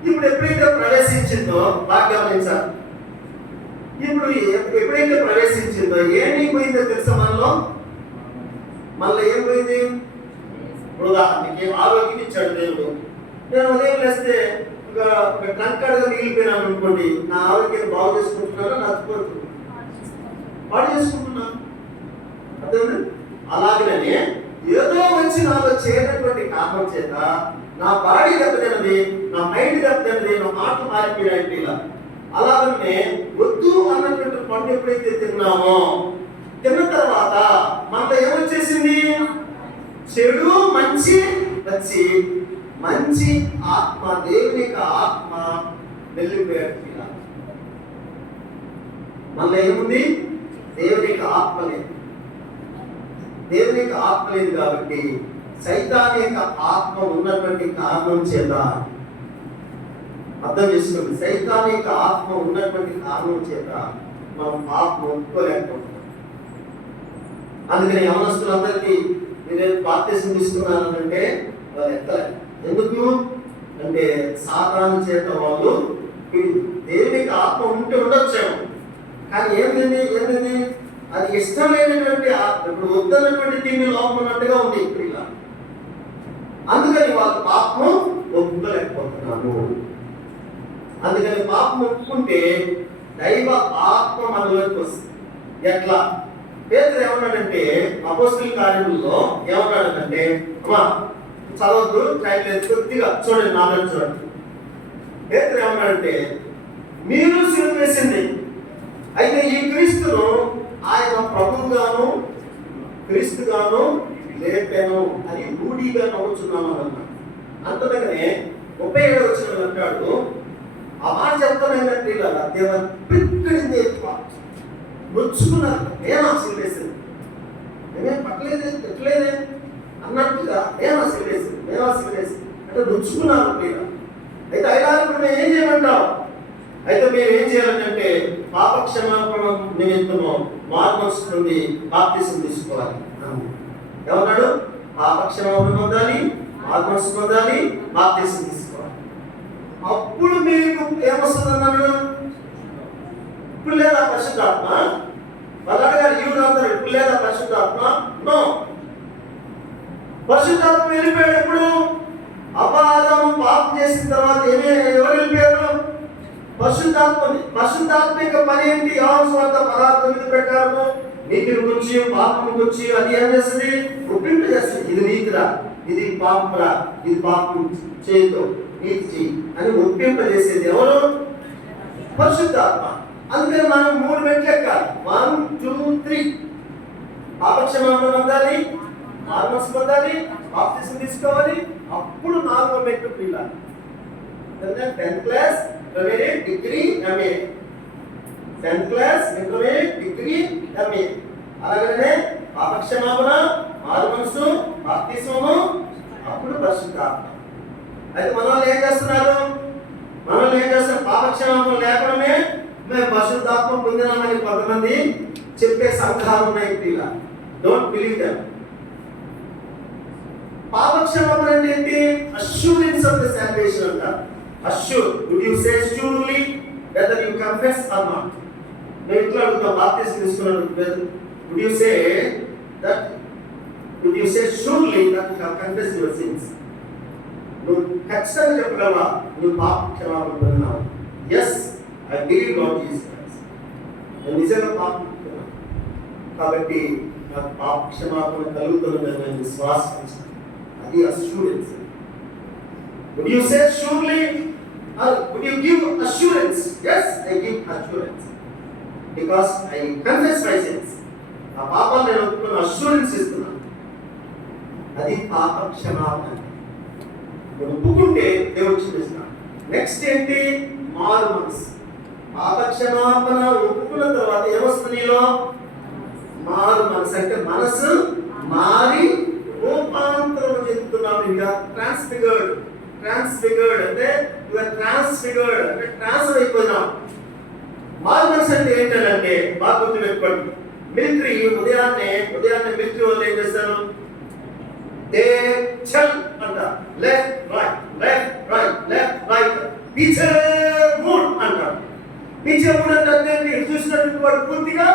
ఇప్పుడు ఎప్పుడైతే ప్రవేశించిందో బాగా గమనించాలి. ఇప్పుడు ఎప్పుడైతే ప్రవేశించిందో ఏమైపోయిందో తెలుసా? మనలో ఏం పోయింది? ఉదాహరణకి ఆరోగ్యం ఇచ్చాడు దేవుడు. నేను ఉదయం లేస్తే ఒక ట్రంకాడుగా మిగిలిపోయినాను అనుకోండి, నా ఆరోగ్యాన్ని బాగు చేసుకుంటున్నాను, నచ్చిపోతున్నాను, పాడు చేసుకుంటున్నాను. అర్థమైంది? అలాగనే ఏదో వచ్చి నాలో చేరినటువంటి కారణం చేత నా బాడీ దెబ్బతిన్నది, నా మైండ్ దెబ్బతిన్నది, నా మాట మారిపోయినట్టు ఇలా. అలాగనే వద్దు అన్నటువంటి పండు ఎప్పుడైతే తిన్నామో, తిన్న తర్వాత మనలో ఏమొచ్చేసింది? చెడు మంచి వచ్చి మంచి ఆత్మ, దేవుని యొక్క ఆత్మ వెళ్ళిపోయాడు ఇలా. మనలో ఏముంది? దేవుని యొక్క ఆత్మ లేదు. దేవుని యొక్క ఆత్మ లేదు కాబట్టి సైతాన్ యొక్క ఆత్మ ఉన్నటువంటి కారణం చేత, అర్థం చేసుకోండి, సైతాన్ యొక్క ఆత్మ ఉన్నటువంటి కారణం చేత మనం పాపం ఒప్పుకోలేకపోతున్నాం. అందుకని యవనస్తులందరికీ మీరేం బాప్తిసం తీసుకున్నారంటే వాళ్ళు ఎత్తలేదు. ఎందుకు అంటే సాతాను చేత వాళ్ళు దేవునికి ఆత్మ ఉంటే ఉండొచ్చాము, కానీ ఏమిటి అది ఇష్టమైనటువంటి ఆత్మ. ఇప్పుడు వద్దన్నటువంటి తిండి లోపం ఉన్నట్టుగా ఉంది ఇప్పుడు ఇలా. అందుకని వాళ్ళు పాపం ఒప్పుకోలేకపోతున్నాను. అందుకని పాపం ఒప్పుకుంటే దైవ ఆత్మ మనలోకి వస్తుంది. ఎట్లా? పేతురు ఏమన్నాడంటే అపోస్తలుల కార్యములలో ఏమన్నాడంటే, అమ్మా చదవద్దు, కొద్దిగా చూడండి, నాలుగు చూడండి. పేతురు ఏమన్నాడంటే, మీరు సిలువ వేసింది, అయితే ఈ క్రీస్తును ఆయన ప్రభువుగాను క్రీస్తుగాను లేపాను అని రూఢిగా నవ్వుచున్నాను అన్నాడు. అంతదగనే 37వ వచనంలో అంటాడు, ఆ మాట చెప్తాను ఏంటంటే ఇలా దేవన్ పిక్కడింది నొచ్చుకున్నారు. నేను ఆశీర్వేసింది, మేమేం పట్టలేదే పెట్టలేదే అన్నట్టుగా నేను ఆశీర్వేసింది అంటే నొచ్చుకున్నారు మీరు. అయితే అయినా ఇప్పుడు మేము ఏం చేయమంటాం? అయితే మీరు ఏం చేయాలంటే పాపక్షమాపణ నిమిత్తము మార్మనస్సు నుండి బాప్తిసం తీసుకోవాలి. ఏమన్నాడు? పాపక్షమాపణ పొందాలి, మార్మనస్సు పొందాలి, బాప్తిసం తీసుకోవాలి. అప్పుడు మీకు ఏమొస్తుంది అన్నాడు? ఇప్పుడు లేదా పరిశుద్ధాత్మ? వాళ్ళు అడగారు, యూదు అందరూ ఇప్పుడు లేదా పరిశుద్ధాత్మ? నో. పరిశుద్ధాత్మ వెళ్ళిపోయాడు ఎప్పుడు? అపరాధము పాపం చేసిన తర్వాత ఎవరు వెళ్ళిపోయారు? పరిశుద్ధాత్మ యొక్క పని ఏంటి? యోహాను సువార్త 16:9 ప్రకారము నీతిని గురించి పాపం గురించి అది ఏం చేస్తుంది? ఒప్పింపు చేస్తుంది. ఇది నీతిరా, ఇది పాపరా, ఇది పాపం చేయదు, నీతి చెయ్యి అని ఒప్పింపజేసేది ఎవరు? పరిశుద్ధాత్మ. అందుకని మనం 3 మెట్లు ఎక్కాలి. 1, 2, 3. పాపక్షమాపణ పొందాలి, మార్మనస్సు పొందాలి, బాప్తిసం తీసుకోవాలి. అప్పుడు 4వ మెట్టు పిల్లాలి. 10th class intermediate degree MA, 10th class intermediate degree MA. అలాగనే పాపక్షమాపణ, మార్మనస్సు, బాప్తిసము, అప్పుడు పరిశుద్ధాత్మ. అయితే మనల్ని ఏం చేస్తున్నారు? పాపక్షమాపణ లేకనే మేము పరిశుద్ధాత్మ పొందినామని కొంతమంది చెప్పే సంఘాలు ఉన్నాయి. ఇలా డోంట్ బిలీవ్ దెమ్. పాపక్షమాపణ అంటే ఏంటి? అష్యూరెన్స్ ఆఫ్ ద సాల్వేషన్ అంటారు. Assure, would you say surely whether you confess or not? నేను ఇట్లా అడుగుతా, బాప్తిసం తీసుకున్నాను, would you say surely that you have confessed your sins? నువ్వు ఖచ్చితంగా చెప్పగలవా నువ్వు పాపక్షమాపణ పొందినావు? Yes, I believe God is Christ. నేను నిజంగా పాపం పొందుతున్నాను కాబట్టి నాకు పాపక్షమాపణ కలుగుతున్నదని నేను విశ్వాసం. అది assurance. Would you say surely or would you give assurance? Yes, I give assurance because I confess my sins. ఆ పాపాన్ని నేను ఒప్పుకున్న అష్యూరెన్స్ ఇస్తున్నాను. అది పాపక్షమాపణ. ఒప్పుకుంటే దేవుడు క్షమిస్తాడు. నెక్స్ట్ ఏంటి? మారు మనసు. పాపక్షమాపణ ఒప్పుకున్న తర్వాత ఏమొస్తుంది నీలో? మారు మనసు. అంటే మనసు మారి రూపాంతరం చెందుతున్నాం. ఇంకా ట్రాన్స్ఫిగర్డ్ అంటే ట్రాన్స్ఫిగర్డ్ అంటే ట్రాన్స్ఫర్ అయిపోయినాం. మారు మనసు అంటే ఏంటంటే బాగా గుర్తుపెట్టుకోండి, మిలిటరీ ఉదయాన్నే మిలిటరీ వాళ్ళు ఏం చేస్తారు? దే చల్ అంట, left right left right left right, పీछे మూడ్ అంటారు. పీछे మూడ్ అంటే ఇటు చూసినట్టు వాడు పూర్తిగా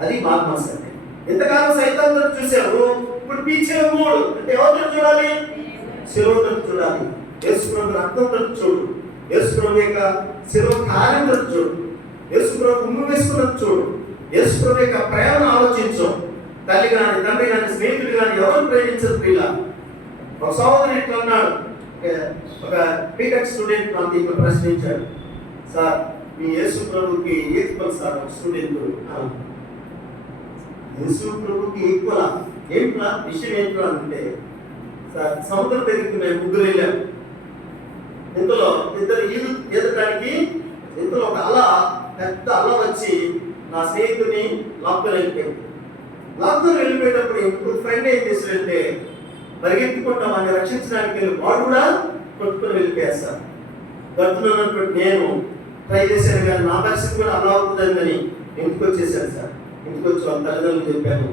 అది మాగ్నస్ అంటే. ఇంతకాలం సైతాన్ తరపు చూసావు, ఇప్పుడు పీछे మూడ్ అంటే ఎవరు చూడాలి? శిలువ తరపు చూడాలి. యేసు ప్రభు రక్తం తరపు చూడు, యేసు ప్రభు యొక్క శిలువ కార్యం తరపు చూడు, యేసు ప్రభు ఉమ్ము వేసుకున్నట్టు చూడు, యేసు ప్రభు యొక్క ప్రేమను ఆలోచించు. తల్లి కానీ తండ్రి కానీ స్నేహితుడు కానీ ఎవరు ప్రేమించరు ప్రియుల. ఒక సహోదరుడు ఇట్లా అన్నాడు, ఒక బీటెక్ స్టూడెంట్ మనకి ఇట్లా ప్రశ్నించాడు, సార్ మీ యేసు ప్రభుకి ఈక్వల్ సార్ ఒక స్టూడెంట్. యేసు ప్రభుకి ఈక్వల్ ఏంట్రా విషయం ఏంట్రా అంటే, సార్ సముద్రం దగ్గరికి మేము ముగ్గురు వెళ్ళాము, ఇందులో ఇద్దరు ఈదటానికి ఇందులో ఒక పెద్ద అల వచ్చి నా స్నేహితుని లాక్కొని వెళ్ళిపోయేటప్పుడు ఇంకొక ఫ్రెండ్ ఏం చేశాడంటే పరిగెత్తుకుంటాం అని రక్షించడానికి వెళ్ళి వాడు కూడా కొట్టుకొని వెళ్ళిపోయేస్తారు. గడుతున్నటువంటి నేను ట్రై చేశాను కానీ నా పరిస్థితి కూడా అలా అవుతుందని ఇంటికి వచ్చేసాను సార్. ఇంటికి వచ్చి వాళ్ళ తల్లిదండ్రులు చెప్పాను,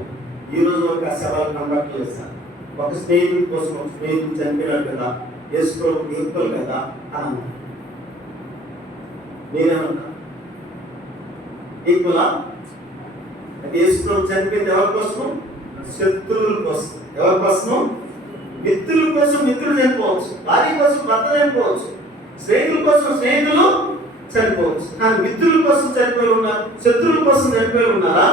ఈ రోజు వరకు ఆ శవాలు కనబట్టలేదు సార్. ఒక స్నేహితుడి కోసం ఒక స్నేహితుడు చనిపోయినాడు కదా, యేసు ప్రభుకి ఈక్వల్ కదా అని నేనేమన్నా ఈక్వలా? యేసు ప్రభు చనిపోయింది ఎవరి కోసం? శత్రువుల కోసం. ఎవరి కోసం? మిత్రుల కోసం మిత్రులు చనిపోవచ్చు, భార్య కోసం భర్త చనిపోవచ్చు, స్నేహితుల కోసం స్నేహితులు చనిపోవచ్చు. కానీ మిత్రుల కోసం చనిపోయి ఉన్నారు, శత్రువుల కోసం చనిపోయి ఉన్నారా?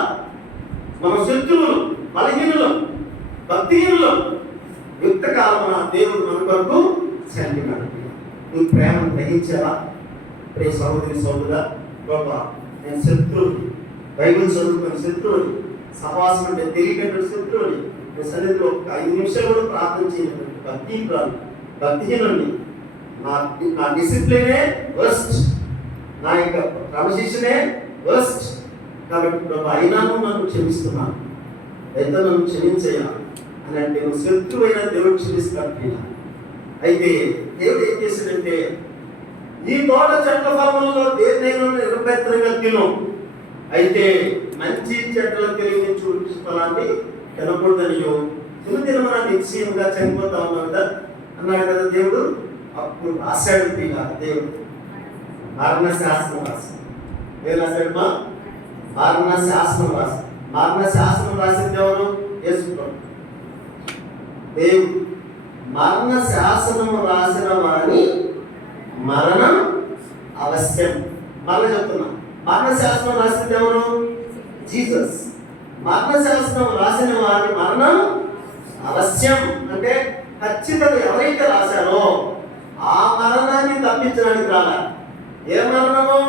మన శత్రువులు, బలహీనులు, భక్తిహీనులు. యుక్త కాలమున దేవుడు మన కొరకు చనిపోయినాడు. నీ ప్రేమను గ్రహించావా? ప్రియ సహోదరి సహోదరుడా, గొప్ప నేను శత్రువుని, బైబిల్ చదువుకున్న శత్రువుని, సహవాసం అంటే తెలియకట్టు శత్రువుని, నేను సన్నిధిలో ఒక 5 నిమిషాలు కూడా ప్రార్థన చేయలేదు. భక్తిహీనుని, నా డిసిప్లినే వర్స్ట్, నా యొక్క క్రమశిక్షణే వర్స్ట్. కాబట్టి ప్రభు అయినాను నన్ను క్షమిస్తున్నాను, అయితే నన్ను క్షమించేయా అని అంటే నువ్వు శత్రువైన దేవుడు క్షమిస్తాడు. అయితే దేవుడు ఏం చేశాడంటే, ఈ తోట చెట్ల ఫలములలో దేన్నైనా నిరభ్యంతరంగా తిను, అయితే మంచి చెట్ల తెలియని చూపించే ఫలాన్ని తినకూడదనియో, తినమన నిశ్చయంగా చనిపోతా ఉన్నావు కదా అన్నాడు కదా దేవుడు. అప్పుడు రాశాడు దేవుడు మరణ శాస్త్రం రాశాడు. ఏం రాశాడమ్మా? మరణ శాస్త్రం రాశాడు. మరణ శాస్త్రం రాసింది ఎవరు? యేసు ప్రభు. దేవుడు మరణ శాసనము రాసిన వారిని మరణం అవశ్యం. మరణ చెప్తున్నా, మరణ శాస్త్రం రాసింది ఎవరు? జీసస్. మరణ శాస్త్రం రాసిన వారి మరణం అవశ్యం అంటే ఖచ్చితంగా ఎవరైతే రాశారో ఆ మరణాన్ని తప్పించడానికి రావాలి. ఏ మరణము?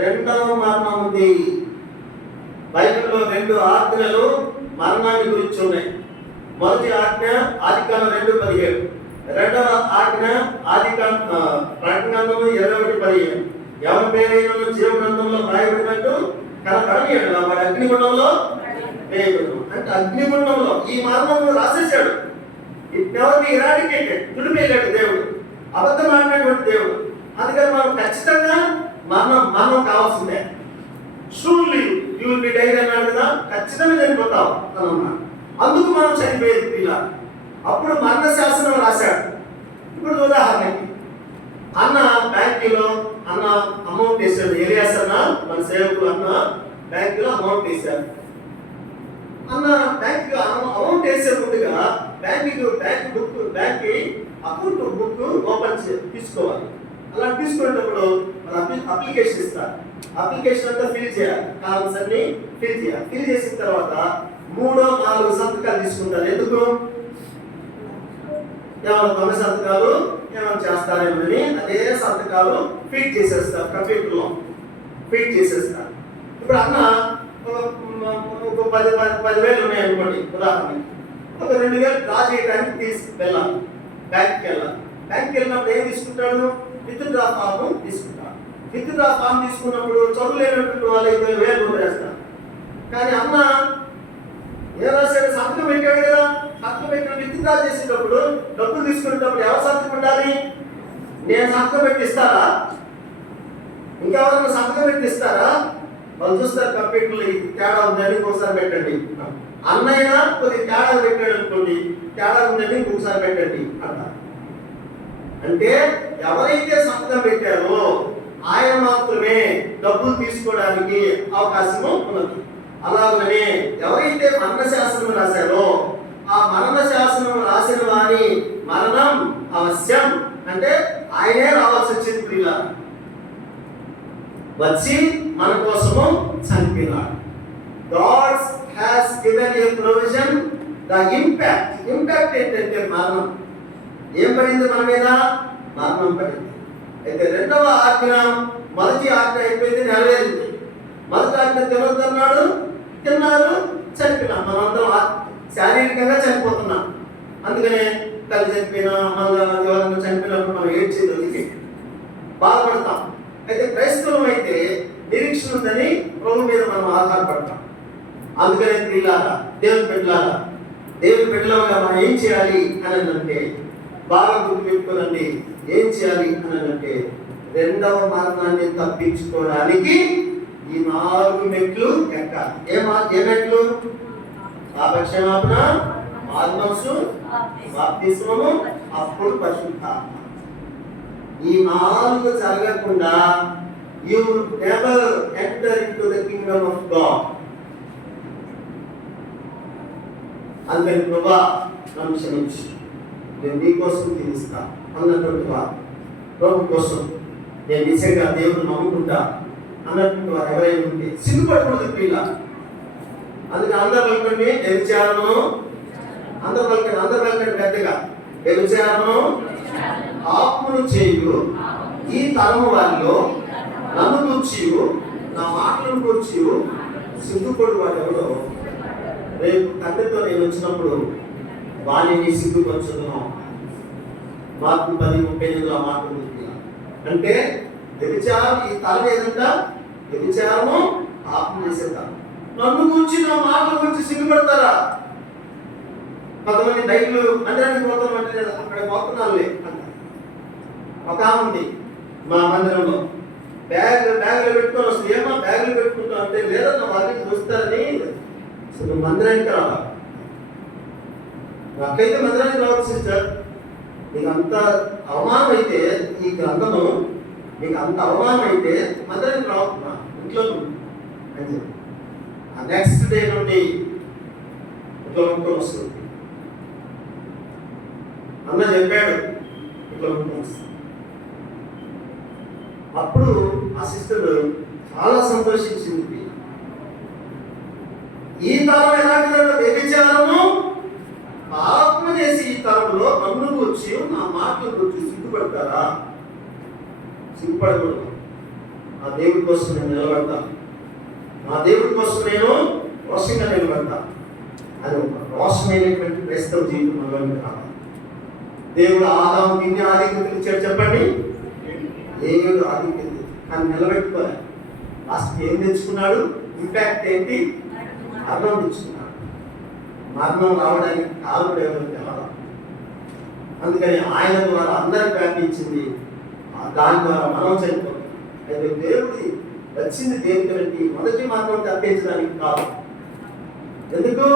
రెండవ మరణం ఉంది. బైబిల్లో 2 ఆజ్ఞలు మరణాన్ని గురించి ఉన్నాయి. మొదటి ఆజ్ఞ ఆదికాండం 2:17, రెండవ ఆజ్ఞ ప్రకటన 21:15. ఎవరి పేరైనా జీవ గ్రంథంలో రాయబడినట్టు కనపడనీయడు, వాడి అగ్నిగుండంలో వేయబడు. అంటే అగ్నిగుండంలో ఈ మరణం రాసేసాడు. ఎవరిని ఇరాడికేటెడ్, తుడిపేయలేడు దేవుడు, అబద్ధం ఆడినటువంటి దేవుడు. అందుకని మనం ఖచ్చితంగా మరణం కావాల్సిందే. Surely you will be died అన్నాడు కదా, ఖచ్చితంగా చనిపోతావు అన్నమాట. అందుకు మనం చనిపోయేది పిల్ల. అప్పుడు మరణ శాసనం రాశాడు. ఇప్పుడు ఉదాహరణకి అన్న బ్యాంకులో అమౌంట్ వేసాడు. ఏరియాస్ అన్న మన సేవకులు అన్న బ్యాంకులో అమౌంట్ వేశారు. అన్న బ్యాంక్ అమౌంట్ వేసే ముందుగా బ్యాంక్ అకౌంట్ బుక్ ఓపెన్ తీసుకోవాలి. అలా తీసుకునేటప్పుడు అప్లికేషన్ ఇస్తారు. అప్లికేషన్ అంతా ఫిల్ చేయాలి, కాలమ్స్ అన్ని ఫిల్ చేయాలి. ఫిల్ చేసిన తర్వాత 3-4 సంతకాలు తీసుకుంటారు. ఎందుకు? ఏమైనా దొంగ సంతకాలు ఏమైనా చేస్తారేమని అదే సంతకాలు ఫీడ్ చేసేస్తారు, కంప్యూటర్లో ఫీడ్ చేసేస్తారు. ఇప్పుడు అన్న ఒక 10,000 ఉన్నాయనుకోండి ఉదాహరణకి, ఒక 2,000 డ్రా చేయడానికి వెళ్ళాలి, బ్యాంక్కి వెళ్ళాలి. బ్యాంక్కి వెళ్ళినప్పుడు ఏం తీసుకుంటాడు? విత్డ్రా ఫామ్ తీసుకుంటాడు. విత్డ్రా ఫామ్ తీసుకున్నప్పుడు చదువులేనటువంటి వాళ్ళు 5,000 వేస్తారు. కానీ అన్న ఏం రాశాడు? సంతకం పెట్టాడు కదా. సంతకం పెట్టిన విత్డ్రా చేసేటప్పుడు డబ్బులు తీసుకునేటప్పుడు ఎవరు సంతకం ఉండాలి? నేను సంతకం పెట్టిస్తారా? ఇంకెవరైనా సంతకం పెట్టిస్తారా? వాళ్ళు చూస్తారు కంప్యూటర్లో ఈ తేడా ఉందని ఒకసారి పెట్టండి. అన్నైనా కొద్ది తేడా పెట్టాడు అనుకోండి, తేడా ఉందని ఇంకొకసారి పెట్టండి అంటారు. అంటే ఎవరైతే సంతకం పెట్టారో ఆయన మాత్రమే డబ్బులు తీసుకోవడానికి అవకాశము ఉన్నది. అలాగనే ఎవరైతే మరణ శాసనం రాశారో ఆ మరణ శాసనం రాసిన వారి మరణం అవశ్యం, అంటే ఆయనే రావాల్సి వచ్చింది. ప్రియుల వచ్చి మన కోసము చనిపోయినాడు. God has given a provision. The impact ఏంటంటే మరణం. ఏం పడింది మన మీద? మరణం పడింది. అయితే రెండవ ఆజ్ఞ, మొదటి ఆజ్ఞ అయిపోయింది, నెరవేరింది. మొదటి ఆజ్ఞ తినొద్దన్నాడు, తిన్నారు, చనిపోయినాం. మనందరం శారీరకంగా చనిపోతున్నాం. అందుకనే తల్లి చనిపోయినా, మన ఎవరైనా చనిపోయినప్పుడు మనం ఏడ్చేది, బాధపడతాం. అయితే క్రైస్తవం అయితే నిరీక్షణ ఉందని ప్రభు మీద మనం ఆధారపడతాం. అందుకనే ప్రియులారా, దేవుని బిడ్డలుగా మనం ఏం చేయాలి అని అంటే, బాగా గుర్తు పెట్టుకోనండి, ఏం చేయాలి అని అంటే రెండవ మరణాన్ని తప్పించుకోవడానికి ఈ 4 మెట్లు ఎక్కాలి. ఏ మెట్లు? పాపక్షమాపణ, మారుమనస్సు, బాప్తిస్మము, అప్పుడు పరిశుద్ధాత్మ. ఈ 4 జరగకుండా you will never enter into the kingdom of God. అందుకని ప్రభువా నన్ను క్షమించు, నేను నీ కోసం తీరుస్తా అన్నటువంటి వారు, ప్రభు కోసం నేను నిజంగా దేవుడు నమ్ముకుంటా అన్నటువంటి వారు ఎవరైనా ఉంటే సిగ్గుపడకూడదు పిల్ల. అందుకని అందరు పలకండి, వ్యభిచారము. అందరు పలకండి పెద్దగా. వ్యభిచారము పాపమును చేయు ఈ తరము వారిలో నన్ను కూర్చి, నా మాటలను కూర్చి సిగ్గుపడు వాడు ఎవరో రేపు తండ్రితో నేను వచ్చినప్పుడు వాణిని సిగ్గుపరచును. మార్కు 10:38 ఆ మాట ఉంది. అంటే వ్యభిచారం ఈ తరం ఏదంట? వ్యభిచారము పాపం చేసేద్దాం. నన్ను కూర్చి నా మాటల గురించి సిగ్గుపడతారా? కొంతమంది బైక్లు మందిరానికి పోతామంటే అక్కడ పోతున్నారులే అంట. ఒక ఉంది మా మందిరంలో, బ్యాగ్లో పెట్టుకొని వస్తుంది. ఏమో బ్యాగ్లో పెట్టుకుంటాం అంటే, లేదన్న వాళ్ళకి చూస్తారని అసలు మందిరానికి రావాలి. నాకైతే మందిరానికి రావచ్చు సిస్టర్. నీకు అంత అవమానం అయితే ఈ గ్రంథము, నీకు అంత అవమానం అయితే మందిరానికి రావుతున్నా, ఇంట్లో అని చెప్పి ఆ నెక్స్ట్ డే నుండి ఇట్లా ఉంటుకొని వస్తుంది. అన్న చెప్పాడు ఇట్లా ఉంటుకొని వస్తుంది. అప్పుడు ఆ సిస్టర్ చాలా సంతోషించింది. ఈ తరం ఎలాంటిదంటే వ్యభిచారము పాపము చేసి ఈ తరంలో నన్ను వచ్చి నా మాటలు వచ్చి సిగ్గుపడతారా? సిగ్గుపడకూడదు. నా దేవుడి కోసం నేను నిలబడతా, నా దేవుడి కోసం నేను రోషంగా నిలబడతా అని ఒక రోషమైనటువంటి క్రైస్తవ జీవితంలో కావాలి. దేవుడు ఆదాముకి ఎన్ని ఆధిక్యతలు ఇచ్చాడు చెప్పండి? 7 ఆధిక్యతలు. కానీ నిలబెట్టుకోవాలి. లాస్ట్ ఏం తెచ్చుకున్నాడు? ఇంపాక్ట్ ఏంటి? మరణం తెచ్చుకున్నాడు. మరణం రావడానికి కారణం ఎవరు? అందుకని ఆయన ద్వారా అందరికి వ్యాపించింది, దాని ద్వారా మనం చనిపోతాం. అయితే దేవుడి వచ్చింది దేనికంటే మొదటి మరణం తప్పించడానికి కాదు. ఎందుకు?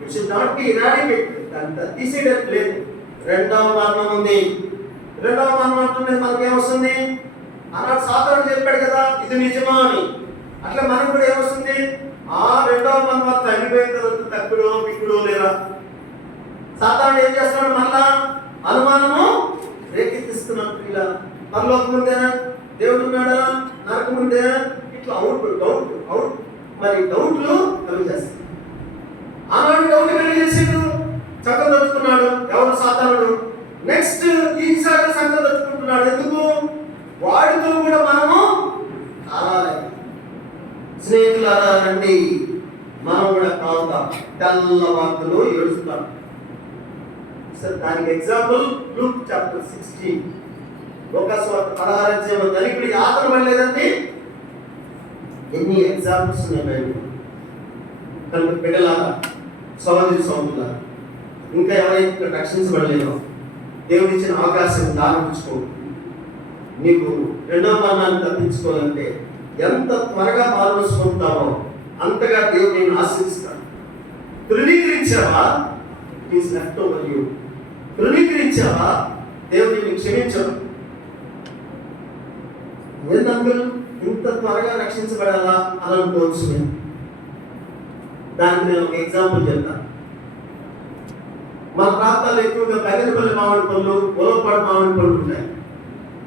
It should not be eradicate, దాన్ని తీసేయడానికి లేదు. రెండవ మరణం ఉంది. రెండవ మరణం అంటే మనకేమొస్తుంది? అన్నాడు సాతానుడు చెప్పాడు కదా, ఇది నిజమా అని. అట్లా మనకు కూడా ఏమొస్తుంది? ఆ రెండవ మరణం తగ్గిపోయిన తర్వాత తక్కుడో మిక్కుడో లేదా సాతానుడు ఏం చేస్తున్నాడు? మళ్ళా అనుమానము రేకెత్తిస్తున్నాడు. ఇలా పరలోకం ఉందేనా, దేవుడు ఉన్నాడా, నరకం ఉందేనా, ఇట్లా అవుట్ మరి డౌట్లు కలిగేస్తాయి. ఆనాడు డౌట్ కలిగేసాడు, చక్కగా దొరుకుతున్నాడు. ఎవరు? సాతానుడు. నెక్స్ట్ ఈసారి సంగతి దొరుకుతున్నాడు. ఎందుకు? వాడితో కూడా మనము కావాలి. స్నేహితులారా రండి, మనం కూడా కావుతాం. తెల్లవార్తలు ఏడుస్తాం. సార్ దానికి ఎగ్జాంపుల్ లూక్ చాప్టర్ 16 16 ధనికుడు యాతన పడలేదండి. ఎన్ని ఎగ్జాంపుల్స్ ఉన్నాయి బైబిల్. కనుక బిడ్డలారా, సోదరులారా, ఇంకా ఎవరైతే రక్షించబడలేదో దేవుడు ఇచ్చిన అవకాశం దానించుకో. నీకు రెండవ మరణాన్ని తప్పించుకోవాలంటే ఎంత త్వరగా పాల్గొంటావో అంతగా దేవుడు నేను ఆశిస్తాను. తృణీకరించావా, it is left over you. తృణీకరించావా, దేవుడు నిన్ను క్షమించడు. ఏంటంకుల్ ఇంత త్వరగా రక్షించబడాలా అని అనుకోవచ్చు. నేను దానికి నేను ఒక ఎగ్జాంపుల్ చెప్తాను. మన ప్రాంతాల్లో ఎక్కువగా బెగరపల్లి మామిడి పళ్ళు, ఉలవపాడు మామిడి పళ్ళు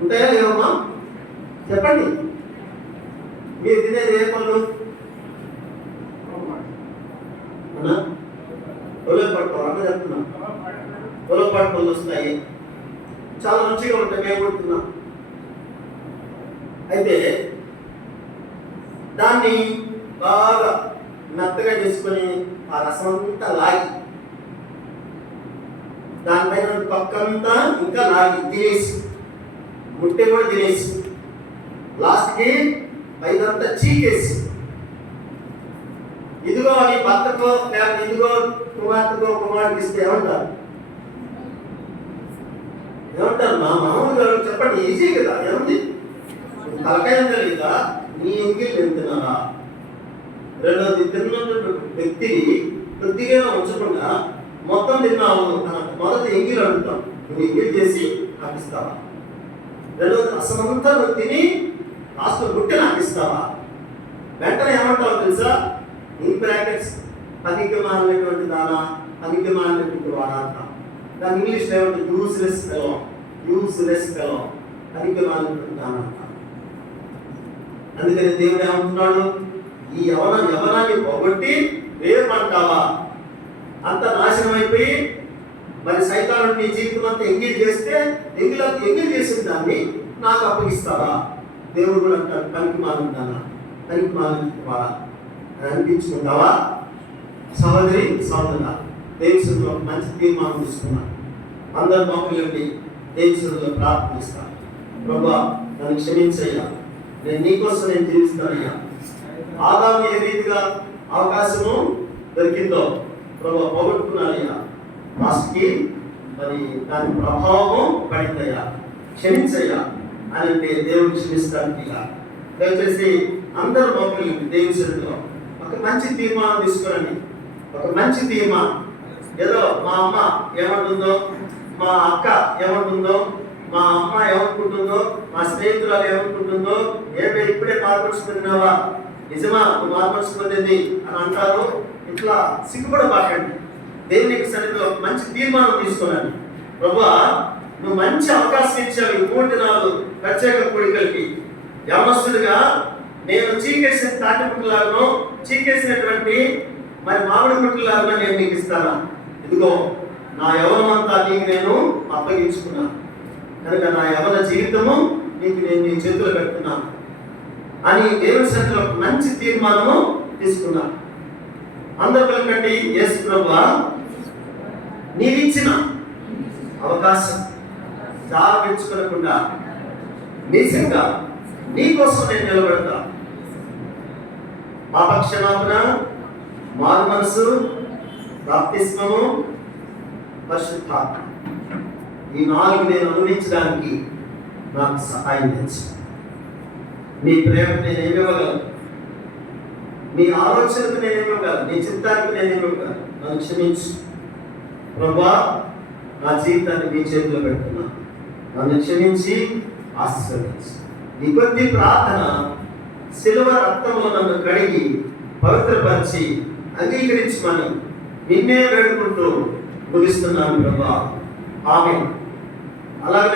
ఉంటాయా లేవమ్మా? చెప్పండి, మీరు తినేది ఏ పళ్ళు? ఉలవపాడు పళ్ళు అంటే చెప్తున్నాం. ఉలవపాడు పళ్ళు వస్తాయి, చాలా మంచిగా ఉంటాయి, మేము కొడుతున్నాం. అయితే దాన్ని బాగా మెత్తగా చేసుకొని ఆ రసం అంతా లాగి, దానిపైన పక్కంతా ఇంకా లాగి తినేసి, ముట్టె కూడా తినేసి, లాస్ట్కి పైదంతా చీకేసి, ఇదిగో నీ భర్తకో లేకపోతే ఇదిగో కుమార్తెకో కుమారుడికి ఇస్తే ఏమంటారు? మా మామూలుగా చెప్పండి, ఈజీ కదా, ఏముంది? తలకాయం కలిగిదా నీ ఎంగిల్ తింటున్నారా? రెండోది, తిన్నటువంటి వ్యక్తిని కొద్దిగా ఉంచకుండా మొత్తం తిన్నావు మొదటి ఎంగిల్ అడుగుతాం, నువ్వు ఎంగిల్ చేసి నాకు ఇస్తావా? రెండోది, అసమంతా నువ్వు తిని లాస్ట్ గుట్టి నాకు ఇస్తావా? వెంటనే ఏమంటావు తెలుసా? ఈ బ్రాకెట్స్ పనికి మాలినటువంటి దానా, పనికి మాలినటువంటి వాడా అంటాం. దాని ఇంగ్లీష్లో ఏమంటే యూస్లెస్ ఫెలో, యూస్లెస్ ఫెలో, పనికి మాలినటువంటి దానా అంటాం. అందుకని దేవుడు ఏమంటున్నాడు? ఈ యవనాన్ని పోగొట్టి రేపు అంటావా? అంత నాశనం అయిపోయి మరి సైతాను నీ జీవితం అంతా ఎంగేజ్ చేస్తే ఎంగేజ్ చేసిన దాన్ని నాకు అప్పగిస్తావా? దేవుడు కూడా అంటాడు, పనికి మాలిందానా, పనికి మాలిందా అని అనిపించుకుంటావా? సహోదరి సహోదరుడా, దేవునిలో మంచి తీర్మానం తీసుకున్నాను. అందరు మమ్మల్ని దేవునిలో ప్రార్థిస్తాను. ప్రభువా నన్ను క్షమించయ్యా, నేను నీకోసం నేను జీవిస్తానయ్యా. ఆదాము ఏ రీతిగా అవకాశము దొరికిందో ప్రభు పోగొట్టుకున్నానయ్యా, మాస్కి మరి దాని ప్రభావము పడిందయ్యా, క్షమించయ్యా అని అంటే దేవుడు క్షమిస్తానికి దయచేసి అందరూ మమ్మల్ని దేవుని సన్నిధిలో ఒక మంచి తీర్మానం తీసుకోరండి. ఒక మంచి తీర్మానం, ఏదో మా అమ్మ ఏమంటుందో, మా అక్క ఏమంటుందో, మా అమ్మ ఏమనుకుంటుందో, మా స్నేహితురాలు ఏమనుకుంటుందో, ఏమే ఇప్పుడే మార్పడుచుకున్నావా, నిజమా నువ్వు మార్పడుచుకునేది అని అంటారు. ఇట్లా సిగ్గుపడబాకండి. దేవునికి సన్నిధిలో మంచి తీర్మానం తీసుకున్నాను. ప్రభువా నువ్వు మంచి అవకాశం ఇచ్చావు ఈ 3 దినాలు ప్రత్యేక కూడికలకి. యవనస్తుడిగా నేను చీకేసిన తాటి ముక్కలాగను, చీకేసినటువంటి మరి మామిడి ముక్కలాగను నేను నీకు ఇస్తాను. ఇదిగో నా యవనమంతా నీకు నేను అప్పగించుకున్నాను కనుక నా యవన జీవితము నీకు నేను నీ చేతులు పెడుతున్నాను అని దేవుని సన్నిధిలో మంచి తీర్మానము తీసుకున్నాను. అందరూ పలకండి, యేసు ప్రభువా నీవిచ్చిన అవకాశం చాలా పెంచుకోకుండా నిజంగా నీకోసం నేను నిలబడతా. పాప క్షమాపణ, మారు మనసు, బాప్తిస్మము, పరిశుద్ధాత్మ, ఈ 4 నేను అనుభవించడానికి నాకు సహాయం చేసి, నీ ప్రేమకు నేను ఏమివ్వగలను, నీ ఆలోచనకు నేను ఇవ్వగలను, నీ చిత్తానికి నేను ఇవ్వగలను. నన్ను క్షమించు ప్రభువా, నా జీవితాన్ని నీ చేతిలో పెడుతున్నా, నన్ను క్షమించి ఆశీర్వదించు. నీ కొద్ది ప్రార్థన శిలువ రక్తంలో నన్ను కడిగి పవిత్రపరిచి అంగీకరించమని నిన్నే వేడుకుంటూ ముగిస్తున్నాను ప్రభువా. ఆమేన్. అలాగే